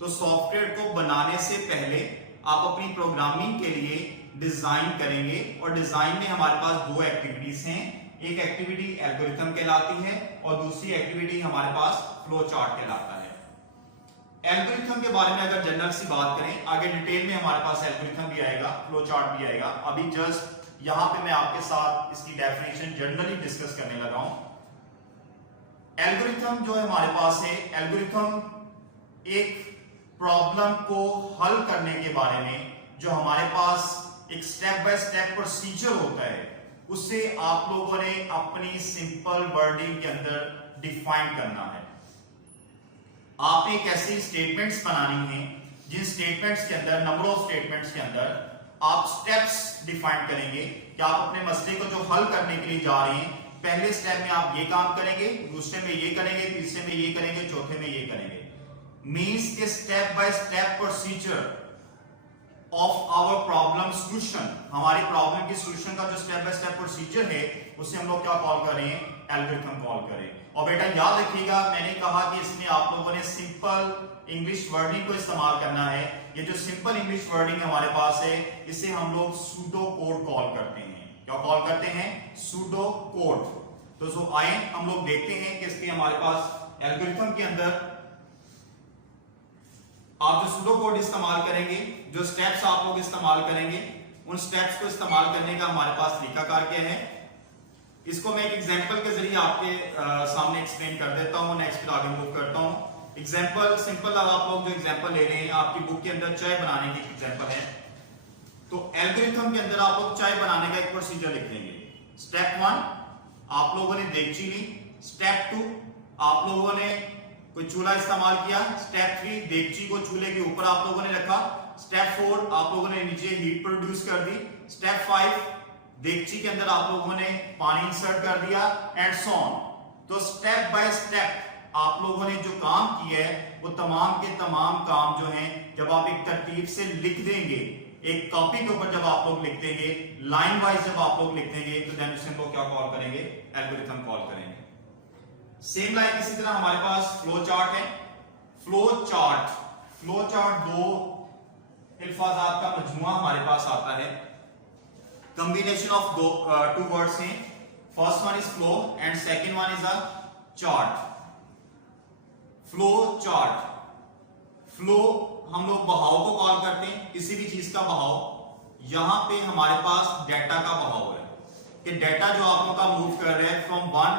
तो सॉफ्टवेयर को बनाने से पहले आप अपनी प्रोग्रामिंग के लिए डिजाइन करेंगे। और डिजाइन में हमारे पास 2 एक्टिविटीज हैं, एक एक्टिविटी एल्गोरिथम कहलाती है और दूसरी एक्टिविटी हमारे पास फ्लो चार्ट कहलाता है। एल्गोरिथम के बारे में अगर जनरल सी बात करें, आगे डिटेल में हमारे पास एल्गोरिथम भी आएगा, फ्लो चार्ट भी आएगा। अभी जस्ट यहां पे मैं आपके साथ इसकी डेफिनेशन जनरली डिस्कस करने लगा हूं। एल्गोरिथम जो है हमारे पास है, एल्गोरिथम एक प्रॉब्लम को हल करने के बारे में जो हमारे पास एक स्टेप बाय स्टेप प्रोसीजर होता है, उससे आप लोगों ने अपनी सिंपल वर्डिंग के अंदर डिफाइन करना है। आपने एक ऐसी स्टेटमेंट्स बनानी है जिन स्टेटमेंट्स के अंदर, नंबर ऑफ स्टेटमेंट्स के अंदर आप स्टेप्स डिफाइन करेंगे कि आप अपने मसले को जो हल करने के लिए जा रहे हैं, पहले स्टेप में आप ये काम करेंगे, दूसरे में ये करेंगे, तीसरे में ये करेंगे, चौथे में ये करेंगे। मींस के step by step procedure of our problem solution, हमारी प्रॉब्लम की सॉल्यूशन का जो स्टेप बाय स्टेप प्रोसीजर है, उसे हम लोग क्या कॉल कर रहे हैं, एल्गोरिथम कॉल करें। और बेटा याद रखिएगा, मैंने कहा कि इसमें आप लोगों ने सिंपल इंग्लिश वर्डिंग को इस्तेमाल करना है। ये जो सिंपल इंग्लिश वर्डिंग हमारे पास है, इसे हम लोग सूडो कोड कॉल करते हैं। क्या कॉल करते हैं, सूडो कोड। तो जो आए हम लोग देखते हैं कि इसके हमारे पास एल्गोरिथम के अंदर आप जो सूडो कोड इस्तेमाल करेंगे, जो स्टेप्स आप लोग इस्तेमाल करेंगे, उन स्टेप्स को इस्तेमाल करने का हमारे पास तरीकाकार क्या है, इसको मैं एक एग्जांपल के जरिए आपके सामने एक्सप्लेन कर देता हूं। नेक्स्ट पे आगे मूव करता हूं। एग्जाम्पल सिंपल, आप लोग जो एग्जाम्पल ले रहे हैं आपकी बुक के अंदर चाय बनाने की एग्जाम्पल है, तो एल्गोरिथम के अंदर आप लोग चाय बनाने का एक प्रोसीजर लिख देंगे। स्टेप 1 आप लोगों ने देगची ली, स्टेप 2 आप लोगों ने कोई चूल्हा इस्तेमाल किया, स्टेप 3 देगची को चूल्हे के ऊपर आप लोगों ने रखा, स्टेप 4 आप लोगों ने नीचे हीट प्रोड्यूस कर दी, स्टेप 5 देगची के अंदर आप लोगों ने पानी इंसर्ट कर दिया एंड सो ऑन। तो स्टेप बाय स्टेप आप लोगों ने जो काम किया है वो तमाम के तमाम काम जो हैं जब आप एक तरतीब से लिख देंगे, एक कॉपी के ऊपर जब आप लोग लिख देंगे, लाइन वाइज जब आप लोग लिख देंगे, तो देन उसे हम लोग क्या कॉल करेंगे, एल्गोरिथम कॉल करेंगे। सेम लाइक इसी तरह हमारे पास फ्लो चार्ट है। फ्लो चार्ट दो अल्फाजात का मजमुआ हमारे पास आता है, कॉम्बिनेशन ऑफ टू वर्ड्स हैं, first one is flow and second one is a chart. Flow chart, flow हम लोग बहाव को कॉल करते हैं, किसी भी चीज का बहाव। यहां पे हमारे पास डेटा का बहाव है कि डेटा जो आप लोग का मूव कर रहा है from one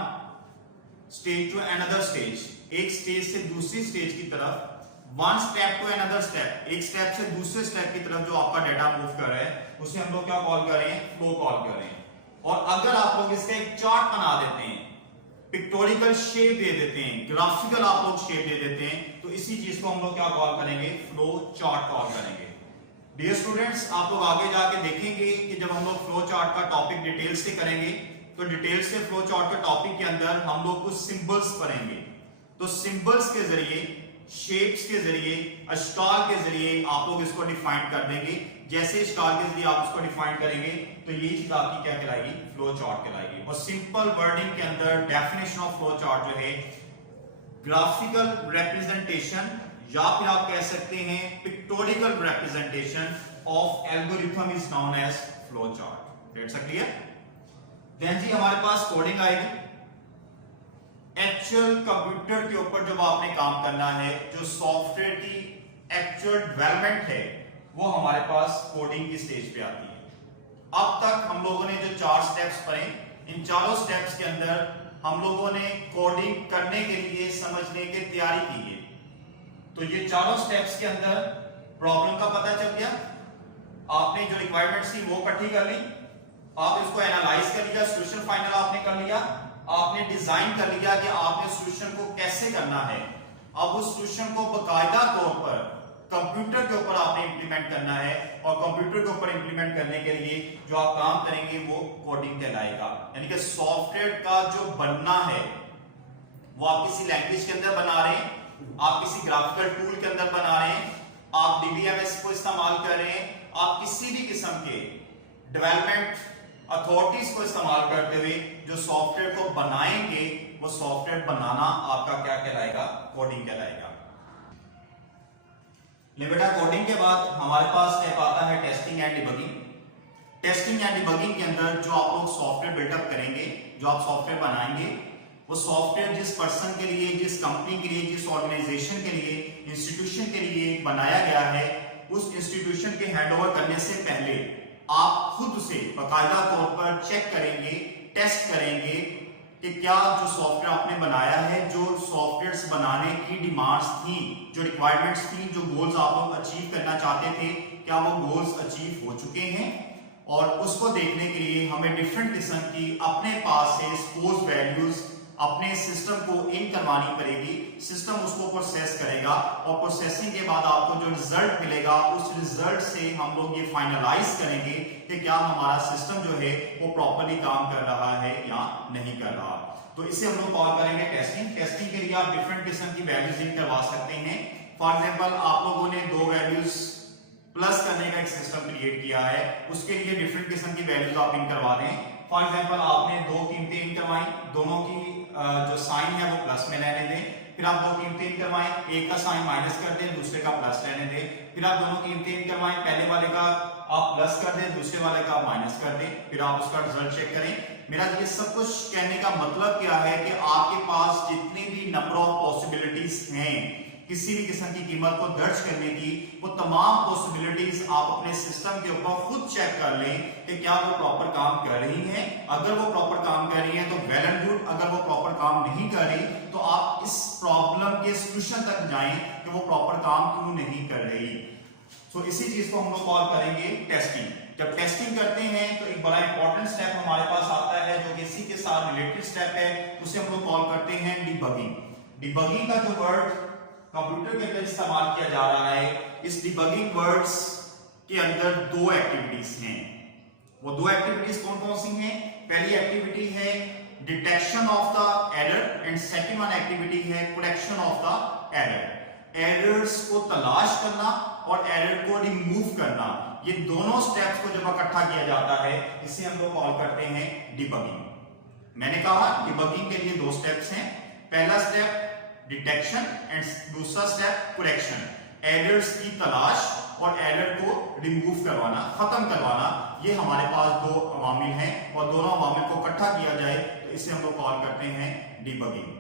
stage to another stage, एक स्टेज से दूसरी स्टेज की तरफ, one step to another step, एक स्टेप से दूसरे स्टेप की तरफ जो आपका डेटा मूव कर रहा है उसे हम लोग क्या कॉल कर रहे हैं, फ्लो कॉल कर रहे हैं। और अगर आप लोग इसका एक चार्ट बना देते हैं, पिक्टोरिकल शेप दे देते हैं, ग्राफिकल आप लोग शेप दे देते हैं, तो इसी चीज को हम लोग क्या कॉल करेंगे, फ्लो चार्ट कॉल करेंगे। डियर स्टूडेंट्स, आप लोग आगे जाके देखेंगे कि जब हम लोग फ्लो चार्ट का टॉपिक डिटेल से करेंगे तो डिटेल से फ्लो चार्ट के टॉपिक के अंदर हम लोग कुछ सिंबल्स पढ़ेंगे। तो सिंबल्स के जरिए, शेप्स के जरिए, अश्काल के जरिए आप लोग इसको डिफाइन कर देंगे। जैसे अश्काल के जरिए आप इसको डिफाइन करेंगे तो ये चीज आपकी क्या कहलाएगी, फ्लो चार्ट कहलाएगी। और सिंपल वर्डिंग के अंदर डेफिनेशन ऑफ फ्लो चार्ट जो है ग्राफिकल रिप्रेजेंटेशन या फिर आप कह सकते हैं pictorial representation of algorithm is known as flow chart. That's clear. Then जी हमारे पास कोडिंग आएगी। एक्चुअल कंप्यूटर के ऊपर जब आपने काम करना है, जो सॉफ्टवेयर की एक्चुअल डेवलपमेंट है वो हमारे पास कोडिंग की स्टेज पे आती है। अब तक हम लोगों ने जो 4 स्टेप्स पढ़े, इन चारों स्टेप्स के अंदर हम लोगों ने कोडिंग करने के लिए समझने की तैयारी की है। तो ये चारों स्टेप्स के अंदर प्रॉब्लम का पता चल गया, आपने जो रिक्वायरमेंट्स थी वो इकट्ठी कर ली, आप इसको एनालाइज कर लिया, सॉल्यूशन फाइनल आपने कर लिया, आपने डिजाइन कर लिया कि आपने सॉल्यूशन को कैसे करना है। अब उस सॉल्यूशन को बाकायदा तौर पर कंप्यूटर के ऊपर आपने इंप्लीमेंट करना है, और कंप्यूटर के ऊपर इंप्लीमेंट करने के लिए जो आप काम करेंगे वो कोडिंग कहलाएगा। यानी कि सॉफ्टवेयर का जो बनना है वो आप किसी लैंग्वेज के अंदर बना रहे हैं, आप किसी ग्राफिकल टूल के अंदर बना रहे हैं, आप डीबीएमएस को इस्तेमाल कर रहे हैं, आप किसी भी किस्म के डेवलपमेंट अथॉरिटीज को इस्तेमाल करते हुए जो सॉफ्टवेयर को बनाएंगे वो सॉफ्टवेयर बनाना आपका क्या कहलाएगा, कोडिंग कहलाएगा। बेटा कोडिंग के बाद हमारे पास स्टेप आता है testing and debugging. Testing and debugging के अंदर जो आप लोग सॉफ्टवेयर बिल्डअप करेंगे, जो आप सॉफ्टवेयर बनाएंगे, वो सॉफ्टवेयर जिस पर्सन के लिए, जिस कंपनी के लिए, जिस ऑर्गेनाइजेशन के लिए, इंस्टीट्यूशन के लिए बनाया गया है, उस इंस्टीट्यूशन के हैंडओवर करने से पहले आप खुद से बाकायदा तौर पर चेक करेंगे, टेस्ट करेंगे कि क्या जो सॉफ्टवेयर आपने बनाया है, जो सॉफ्टवेयर्स बनाने की डिमांड्स थी, जो रिक्वायरमेंट्स थी, जो गोल्स आप लोग अचीव करना चाहते थे, क्या वो गोल्स अचीव हो चुके हैं। और उसको देखने के लिए हमें डिफरेंट किस्म की अपने पास से सपोज वैल्यूज अपने सिस्टम को इन करवानी पड़ेगी। सिस्टम उसको प्रोसेस करेगा और प्रोसेसिंग के बाद आपको जो रिजल्ट मिलेगा उस रिजल्ट से हम लोग ये फाइनलाइज करेंगे कि क्या हमारा सिस्टम जो है वो प्रॉपर्ली काम कर रहा है या नहीं कर रहा। तो इसे हम लोग कॉल करेंगे टेस्टिंग। टेस्टिंग के लिए आप डिफरेंट किस्म की वैल्यूज इन करवा सकते हैं। फॉर एग्जांपल आप लोगों ने 2 वैल्यूज प्लस करने का एक सिस्टम क्रिएट किया है, उसके लिए डिफरेंट किस्म की वैल्यूज आप इन करवा दें। फॉर एग्जांपल आपने 2 कीमतें इन करवाई, दोनों की जो साइन है वो प्लस में रहने दें, फिर आप 2 कीमतें इन करवाएं, एक का साइन माइनस कर दें, दूसरे का प्लस रहने दें, फिर आप दोनों कीमतें इन करवाएं, पहले वाले का आप प्लस कर दें, दूसरे वाले का आप माइनस कर दें, फिर आप उसका रिजल्ट चेक करें। मेरा ये सब कुछ कहने का मतलब क्या है कि आपके पास जितनी भी नंबर ऑफ पॉसिबिलिटीज हैं किसी भी किस्म की कीमत को दर्ज करने की, वो तमाम पॉसिबिलिटीज आप अपने सिस्टम के ऊपर खुद चेक कर लें कि क्या वो प्रॉपर काम कर रही हैं। अगर वो प्रॉपर काम कर रही हैं तो वेल एंड गुड, अगर वो प्रॉपर काम नहीं कर रही तो आप इस प्रॉब्लम के सॉल्यूशन तक जाएं कि वो प्रॉपर काम क्यों नहीं कर रही। तो इसी चीज को हम लोग कॉल करेंगे टेस्टिंग। जब टेस्टिंग करते हैं तो एक बड़ा इंपॉर्टेंट स्टेप हमारे पास आता है जो कि इसी के साथ रिलेटेड स्टेप है, उसे हम लोग कॉल करते हैं डिबगिंग। डिबगिंग का जो वर्ड कंप्यूटर के अंदर इस्तेमाल किया जा रहा है, इस डिबगिंग वर्ड्स के अंदर दो एक्टिविटीज हैं। वो दो एक्टिविटीज कौन कौन सी हैं? पहली एक्टिविटी है detection of the error and second one activity है correction of the error. Errors को तलाश करना और एरर को रिमूव करना, ये दोनों स्टेप्स को जब इकट्ठा किया जाता है इसे हम लोग कॉल करते हैं डिबगिंग। मैंने कहा डिबगिंग के लिए दो स्टेप्स हैं, पहला स्टेप डिटेक्शन एंड दूसरा स्टेप करेक्शन। एरर्स की तलाश और एरर को रिमूव करवाना, खत्म करवाना, ये हमारे पास दो अवामिल हैं और दोनों अवामिल को इकट्ठा किया जाए तो इसे हम लोग कॉल करते हैं डिबगिंग।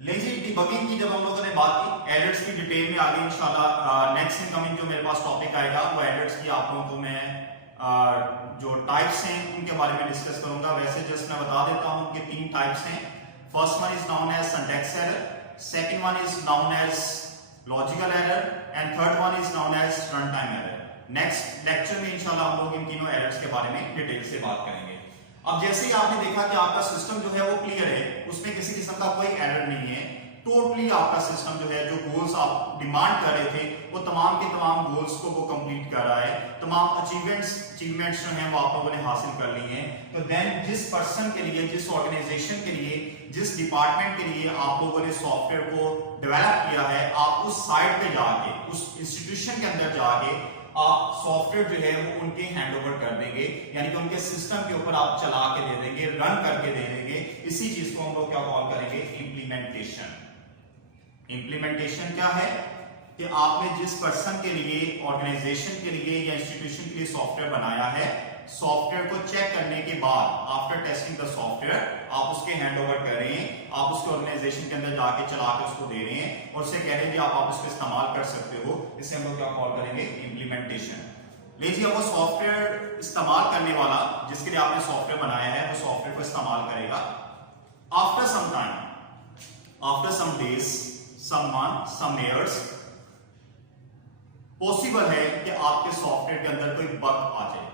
लेकिन डिबगिंग की जब हम लोगों ने बात की, एरर्स की डिटेल में आगे इंशाल्लाह नेक्स्ट इनकमिंग जो मेरे पास टॉपिक आएगा वो एरर्स की आप लोगों को मैं जो टाइप्स हैं उनके बारे में डिस्कस करूंगा। वैसे जस्ट मैं बता देता हूं कि तीन टाइप्स हैं। First one is known as syntax error, second one is known as logical error and third one is known as run time error. Next lecture में इंशाल्लाह हम लोग इन तीनों एरर्स के बारे में डिटेल से बात करेंगे। अब जैसे ही आपने देखा कि आपका सिस्टम जो है वो क्लियर है, उसमें किसी किस्म का कोई एरर नहीं है, टोटली आपका सिस्टम जो है, जो गोल्स आप डिमांड कर रहे थे वो तमाम के तमाम गोल्स को वो कंप्लीट कर रहा है, तमाम अचीवमेंट्स जो हैं वो आप लोगों ने हासिल कर ली हैं। तो देन जिस पर्सन के लिए, जिस ऑर्गेनाइजेशन के लिए, जिस डिपार्टमेंट के लिए आप लोगों ने सॉफ्टवेयर को डेवलप किया है, आप उस साइट पे जाके, उस इंस्टीट्यूशन के अंदर जाके आप सॉफ्टवेयर जो है वो उनके हैंडओवर कर देंगे, यानी कि उनके सिस्टम के ऊपर आप चला के दे देंगे, रन करके दे देंगे। इसी चीज को हम लोग क्या कॉल करेंगे? इंप्लीमेंटेशन। इंप्लीमेंटेशन क्या है कि आपने जिस पर्सन के लिए, ऑर्गेनाइजेशन के लिए या इंस्टीट्यूशन के लिए सॉफ्टवेयर बनाया है, सॉफ्टवेयर को चेक करने के बाद आफ्टर टेस्टिंग द सॉफ्टवेयर आप उसके हैंडओवर कर रहे हैं, आप उसके ऑर्गेनाइजेशन के अंदर जाके चला के उसको दे रहे हैं और उससे कह रहे हैं आप उसको इस्तेमाल कर सकते हो। इसे हम लोग क्या कॉल करेंगे? इंप्लीमेंटेशन। लीजिए वो सॉफ्टवेयर इस्तेमाल करने वाला जिसके लिए आपने सॉफ्टवेयर बनाया है, वो सॉफ्टवेयर को इस्तेमाल करेगा। After some time, after some days, some month, some years, possible है कि आपके सॉफ्टवेयर के अंदर कोई बग आ जाए,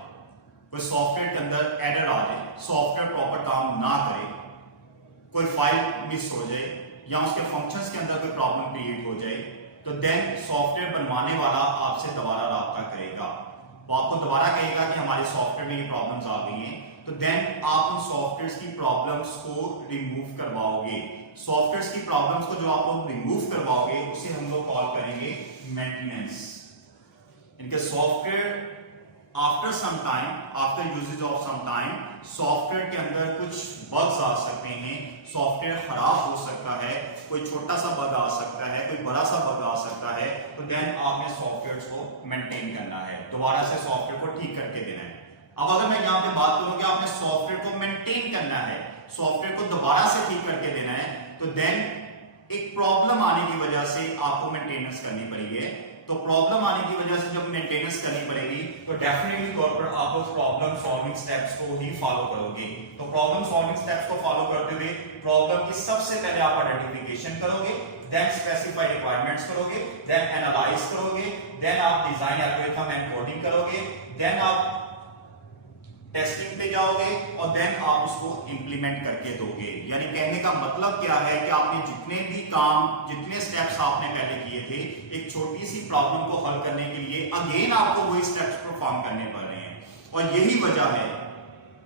कोई सॉफ्टवेयर के अंदर एरर आ जाए, सॉफ्टवेयर प्रॉपर काम ना करे, कोई फाइल मिस हो जाए या उसके फंक्शंस के अंदर कोई प्रॉब्लम क्रिएट हो जाए, तो देन सॉफ्टवेयर बनवाने वाला आपसे दोबारा राब्ता करेगा। वो आपको दोबारा कहेगा कि हमारे सॉफ्टवेयर में ये प्रॉब्लम्स आ गई हैं, तो देन आप उन सॉफ्टवेयर की प्रॉब्लम्स को रिमूव करवाओगे। सॉफ्टवेयर की प्रॉब्लम्स को जो आप लोग रिमूव करवाओगे उसे हम लोग कॉल करेंगे मेंटेनेंस। इनके software after some time, after usage of some time, software के अंदर कुछ बग्स आ सकते हैं, सॉफ्टवेयर खराब हो सकता है, कोई छोटा सा बग आ सकता है, कोई बड़ा सा बग आ सकता है, तो देन आपने सॉफ्टवेयर को मेंटेन करना है, दोबारा से सॉफ्टवेयर को ठीक करके देना है। अब अगर मैं यहाँ पे बात करूं कि आपने सॉफ्टवेयर को मेंटेन करना है, सॉफ्टवेयर को दोबारा से ठीक करके देना है, तो देन एक प्रॉब्लम आने की वजह से आपको मेंटेनेंस करनी पड़ेगी। तो प्रॉब्लम आने की वजह से जब मेंटेनेंस करनी पड़ेगी तो डेफिनेटली तौर पर आप उस प्रॉब्लम सॉल्विंग स्टेप्स को ही फॉलो करोगे। तो प्रॉब्लम सॉल्विंग स्टेप्स को फॉलो करते हुए प्रॉब्लम की सबसे पहले आप आइडेंटिफिकेशन करोगे, देन स्पेसिफाई रिक्वायरमेंट्स करोगे, देन एनालाइज करोगे, देन आप डिजाइन एल्गोरिथम एंड कोडिंग करोगे, देन आप टेस्टिंग पे जाओगे और देन आप उसको इंप्लीमेंट करके दोगे। यानी कहने का मतलब क्या है कि आपने जितने भी काम, जितने स्टेप्स आपने पहले किए थे, एक छोटी सी प्रॉब्लम को हल करने के लिए अगेन आपको वही स्टेप्स परफॉर्म करने पड़ रहे हैं। और यही वजह है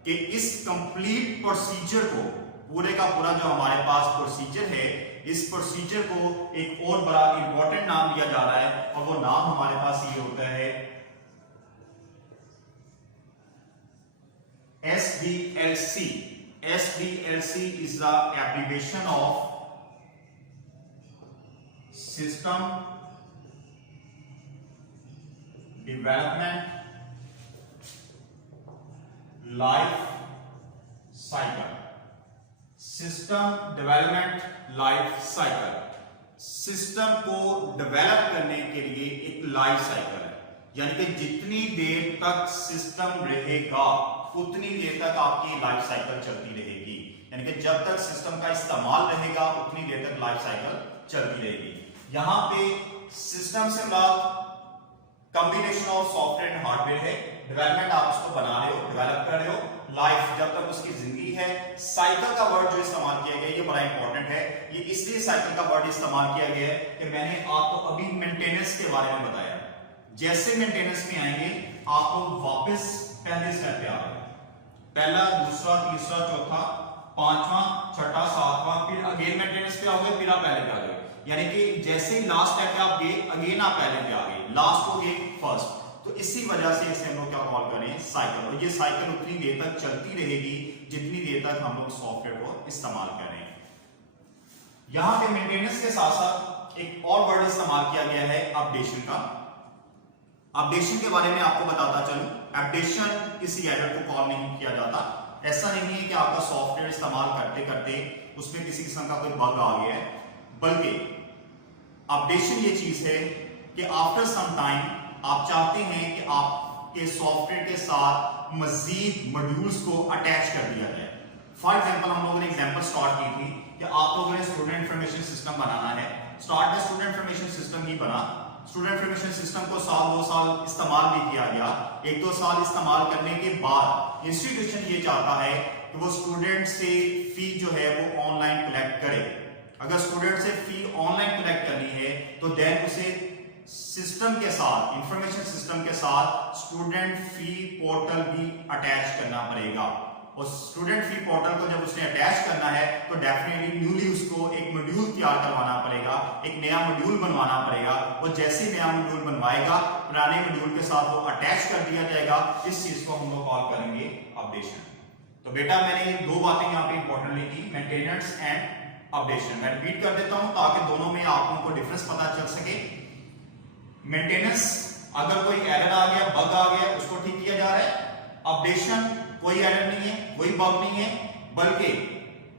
कि इस कंप्लीट प्रोसीजर को, पूरे का पूरा जो हमारे पास प्रोसीजर है, इस प्रोसीजर को एक और बड़ा इंपॉर्टेंट नाम दिया जा रहा है और वो नाम हमारे पास ये होता है SDLC. SDLC is the abbreviation of System Development Life Cycle. System Development Life Cycle. System को डेवलप करने के लिए एक लाइफ साइकिल है, यानी कि जितनी देर तक सिस्टम रहेगा उतनी देर तक आपकी लाइफ साइकिल चलती रहेगी, यानी कि जब तक सिस्टम का इस्तेमाल रहेगा उतनी देर तक लाइफ साइकिल चलती रहेगी। यहां पे सिस्टम से मुराद combination of software and hardware है। डेवलपमेंट आप उसको बना रहे हो, डेवलप कर रहे हो, लाइफ जब तक उसकी जिंदगी है। साइकिल का वर्ड जो इस्तेमाल किया गया ये बड़ा इंपॉर्टेंट है। ये इसलिए साइकिल का वर्ड इस्तेमाल किया गया है कि मैंने आपको अभी मेंटेनेंस के बारे में बताया। जैसे मेंटेनेंस में आएंगे आपको वापस पहले स्टेप पे आ गए, पहला, दूसरा, तीसरा, चौथा, पांचवा, छठा, सातवां, फिर अगेन मेंटेनेंस पे आओगे, फिर आप पहले पे आ गए। यानी कि जैसे ही लास्ट स्टेप पे आप गए अगेन आप पहले पे आ गए, लास्ट हो गए फर्स्ट। तो इसी वजह से इसे हम लोग क्या कॉल करें, साइकिल। और ये साइकिल उतनी देर तक चलती रहेगी जितनी देर तक हम लोग सॉफ्टवेयर को इस्तेमाल करें। यहां पे मेंटेनेंस के साथ साथ एक और वर्ड इस्तेमाल किया गया है अपडेशन का। अपडेशन के बारे में आपको बताता चलूं, अपडेशन किसी एरर को कॉल नहीं किया जाता। ऐसा नहीं है कि आपका सॉफ्टवेयर इस्तेमाल करते करते उसमें किसी किस्म का कोई बग आ गया है, बल्कि अपडेशन ये चीज है कि आफ्टर सम टाइम आप चाहते हैं कि आपके सॉफ्टवेयर के साथ मजीद मॉड्यूल्स को अटैच कर दिया जाए। फॉर एग्जांपल हम लोगों ने एग्जांपल स्टार्ट की थी कि आप लोगों ने स्टूडेंट इंफॉर्मेशन सिस्टम बनाना है। स्टार्ट में स्टूडेंट इंफॉर्मेशन सिस्टम ही बना, स्टूडेंट इंफॉर्मेशन सिस्टम को साल 2 साल इस्तेमाल भी किया गया। 1-2 साल इस्तेमाल करने के बाद इंस्टीट्यूशन ये चाहता है कि वो स्टूडेंट से फी जो है वो ऑनलाइन कलेक्ट करे। अगर स्टूडेंट से फी ऑनलाइन कलेक्ट करनी है तो देन उसे सिस्टम के साथ, इंफॉर्मेशन सिस्टम के साथ स्टूडेंट फी पोर्टल भी अटैच करना पड़ेगा। और स्टूडेंट फी पोर्टल को जब उसने अटैच करना है तो डेफिनेटली न्यूली उसको एक मॉड्यूल तैयार करवाना पड़ेगा, एक नया मॉड्यूल बनवाना पड़ेगा। वो जैसे नया मॉड्यूल बनवाएगा पुराने मॉड्यूल के साथ वो अटैच कर दिया जाएगा। इस चीज को हम लोग कॉल करेंगे अपडेशन। तो बेटा मैंने 2 बातें यहाँ पे इंपॉर्टेंट लिखी, मेंटेनेंस एंड अपडेशन। मैं रिपीट कर देता हूं ताकि दोनों में आप लोगों को डिफरेंस पता चल सके। मेंटेनेंस, अगर कोई एरर आ गया, बग आ गया, उसको ठीक किया जा रहा है। अपडेशन, कोई एरर नहीं है, कोई बग नहीं है, बल्कि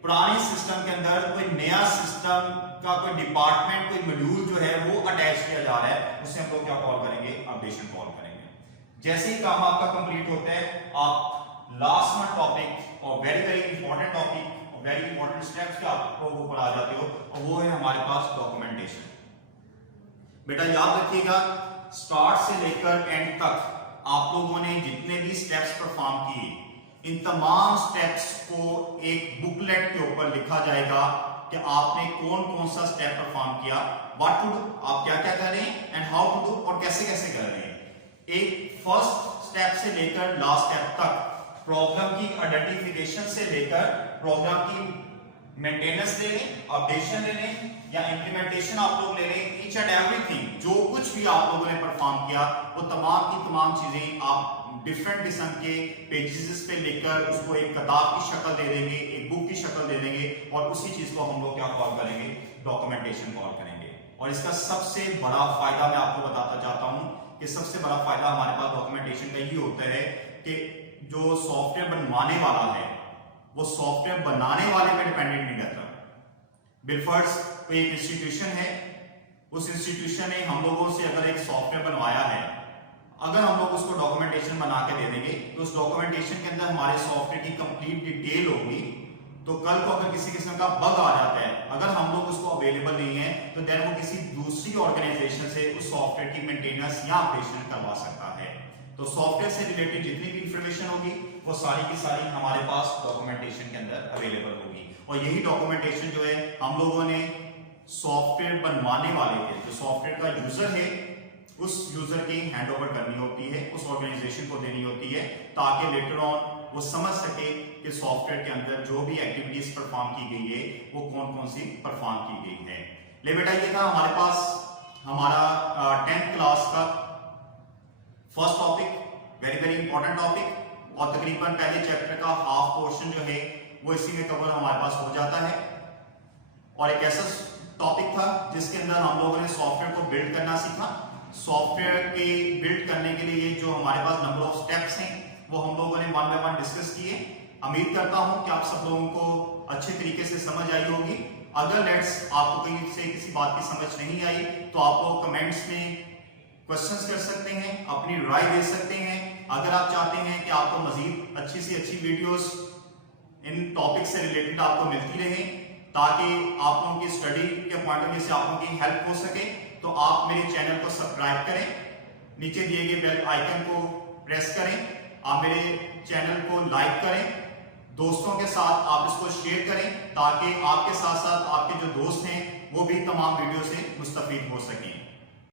पुराने सिस्टम के अंदर कोई नया सिस्टम का कोई डिपार्टमेंट, कोई मॉड्यूल जो है वो अटैच किया जा रहा है, उसे हम लोग क्या कॉल करेंगे, अपडेशन कॉल करेंगे। जैसे ही काम आपका कंप्लीट होता है आप लास्ट में टॉपिक और वेरी वेरी इंपॉर्टेंट टॉपिक और वेरी इंपॉर्टेंट स्टेप्स के आपको ऊपर आ जाते हो, और वो है हमारे पास डॉक्यूमेंटेशन। बेटा याद रखिएगा, स्टार्ट से लेकर एंड तक आप लोगों ने जितने भी स्टेप्स परफॉर्म किए, इन तमाम स्टेप्स को एक बुकलेट के ऊपर लिखा जाएगा कि आपने कौन कौन सा स्टेप परफॉर्म किया, व्हाट टू डू, आप क्या क्या कर रहे हैं, एंड हाउ टू डू, और कैसे कैसे कर रहे हैं। एक फर्स्ट स्टेप से लेकर लास्ट स्टेप तक प्रॉब्लम की आइडेंटिफिकेशन से लेकर प्रॉब्लम की मेंटेनेंस ले लें, अपडेशन ले लें या इंप्लीमेंटेशन आप लोग ले लें, ईच एंड एवरीथिंग जो कुछ भी आप लोगों ने परफॉर्म किया वो तमाम की तमाम चीजें आप डिफरेंट किस्म के पेजेस पे लिखकर उसको एक किताब की शक्ल दे देंगे, एक बुक की शक्ल दे देंगे, और उसी चीज को हम लोग क्या कॉल करेंगे, डॉक्यूमेंटेशन कॉल करेंगे। और इसका सबसे बड़ा फायदा मैं आपको बताता चाहता हूं कि सबसे बड़ा फायदा हमारे पास डॉक्यूमेंटेशन का ये होता है कि जो सॉफ्टवेयर बनवाने वाला है वो सॉफ्टवेयर बनाने वाले पे डिपेंडेंट नहीं रहता। बिलफर्स कोई एक इंस्टीट्यूशन है, उस इंस्टीट्यूशन ने हम लोगों से अगर एक सॉफ्टवेयर बनवाया है, अगर हम लोग उसको डॉक्यूमेंटेशन बना के दे देंगे तो उस डॉक्यूमेंटेशन के अंदर हमारे सॉफ्टवेयर की कंप्लीट डिटेल होगी। तो कल को अगर किसी किस्म का बग आ जाता है, अगर हम लोग उसको अवेलेबल नहीं है, तो देन वो किसी दूसरी ऑर्गेनाइजेशन से उस सॉफ्टवेयर की मेंटेनेंस या अपडेशन करवा सकता है। तो सॉफ्टवेयर से रिलेटेड जितनी भी इंफॉर्मेशन होगी वो सारी की सारी हमारे पास डॉक्यूमेंटेशन के अंदर अवेलेबल होगी। और यही डॉक्यूमेंटेशन जो है हम लोगों ने सॉफ्टवेयर बनवाने वाले के, जो सॉफ्टवेयर का यूजर है, उस यूजर की हैंड ओवर करनी होती है, उस ऑर्गेनाइजेशन को देनी होती है, ताकि लेटर ऑन वो समझ सके कि सॉफ्टवेयर के अंदर जो भी एक्टिविटीज परफॉर्म की गई है वो कौन कौन सी परफॉर्म की गई है। ले बेटा ये था हमारे पास हमारा 10th क्लास का first topic, very very important topic, और तकरीबन पहले चैप्टर का हाफ पोर्शन जो है वो इसी में कवर हमारे पास हो जाता है। और एक ऐसा टॉपिक था जिसके अंदर हम लोगों ने सॉफ्टवेयर को बिल्ड करना सीखा। सॉफ्टवेयर के बिल्ड करने के लिए जो हमारे पास नंबर ऑफ स्टेप्स हैं वो हम लोगों ने 1 बाय 1 डिस्कस किए। उम्मीद करता हूं कि आप सब लोगों को अच्छे तरीके से समझ आई होगी। अगर लेट्स आपको कहीं से किसी बात की समझ नहीं आई तो आप लोग कमेंट्स में क्वेश्चंस कर सकते हैं, अपनी राय दे सकते हैं। अगर आप चाहते हैं कि आपको मजीद अच्छी से अच्छी वीडियोस इन टॉपिक से रिलेटेड आपको मिलती रहे ताकि आप लोगों की स्टडी के पॉइंट ऑफ व्यू से आप लोगों की हेल्प हो सके, तो आप मेरे चैनल को सब्सक्राइब करें, नीचे दिए गए बेल आइकन को प्रेस करें, आप मेरे चैनल को लाइक करें, दोस्तों के साथ आप इसको शेयर करें ताकि आपके साथ साथ आपके जो दोस्त हैं वो भी तमाम वीडियो से मुस्तफीद हो सकें।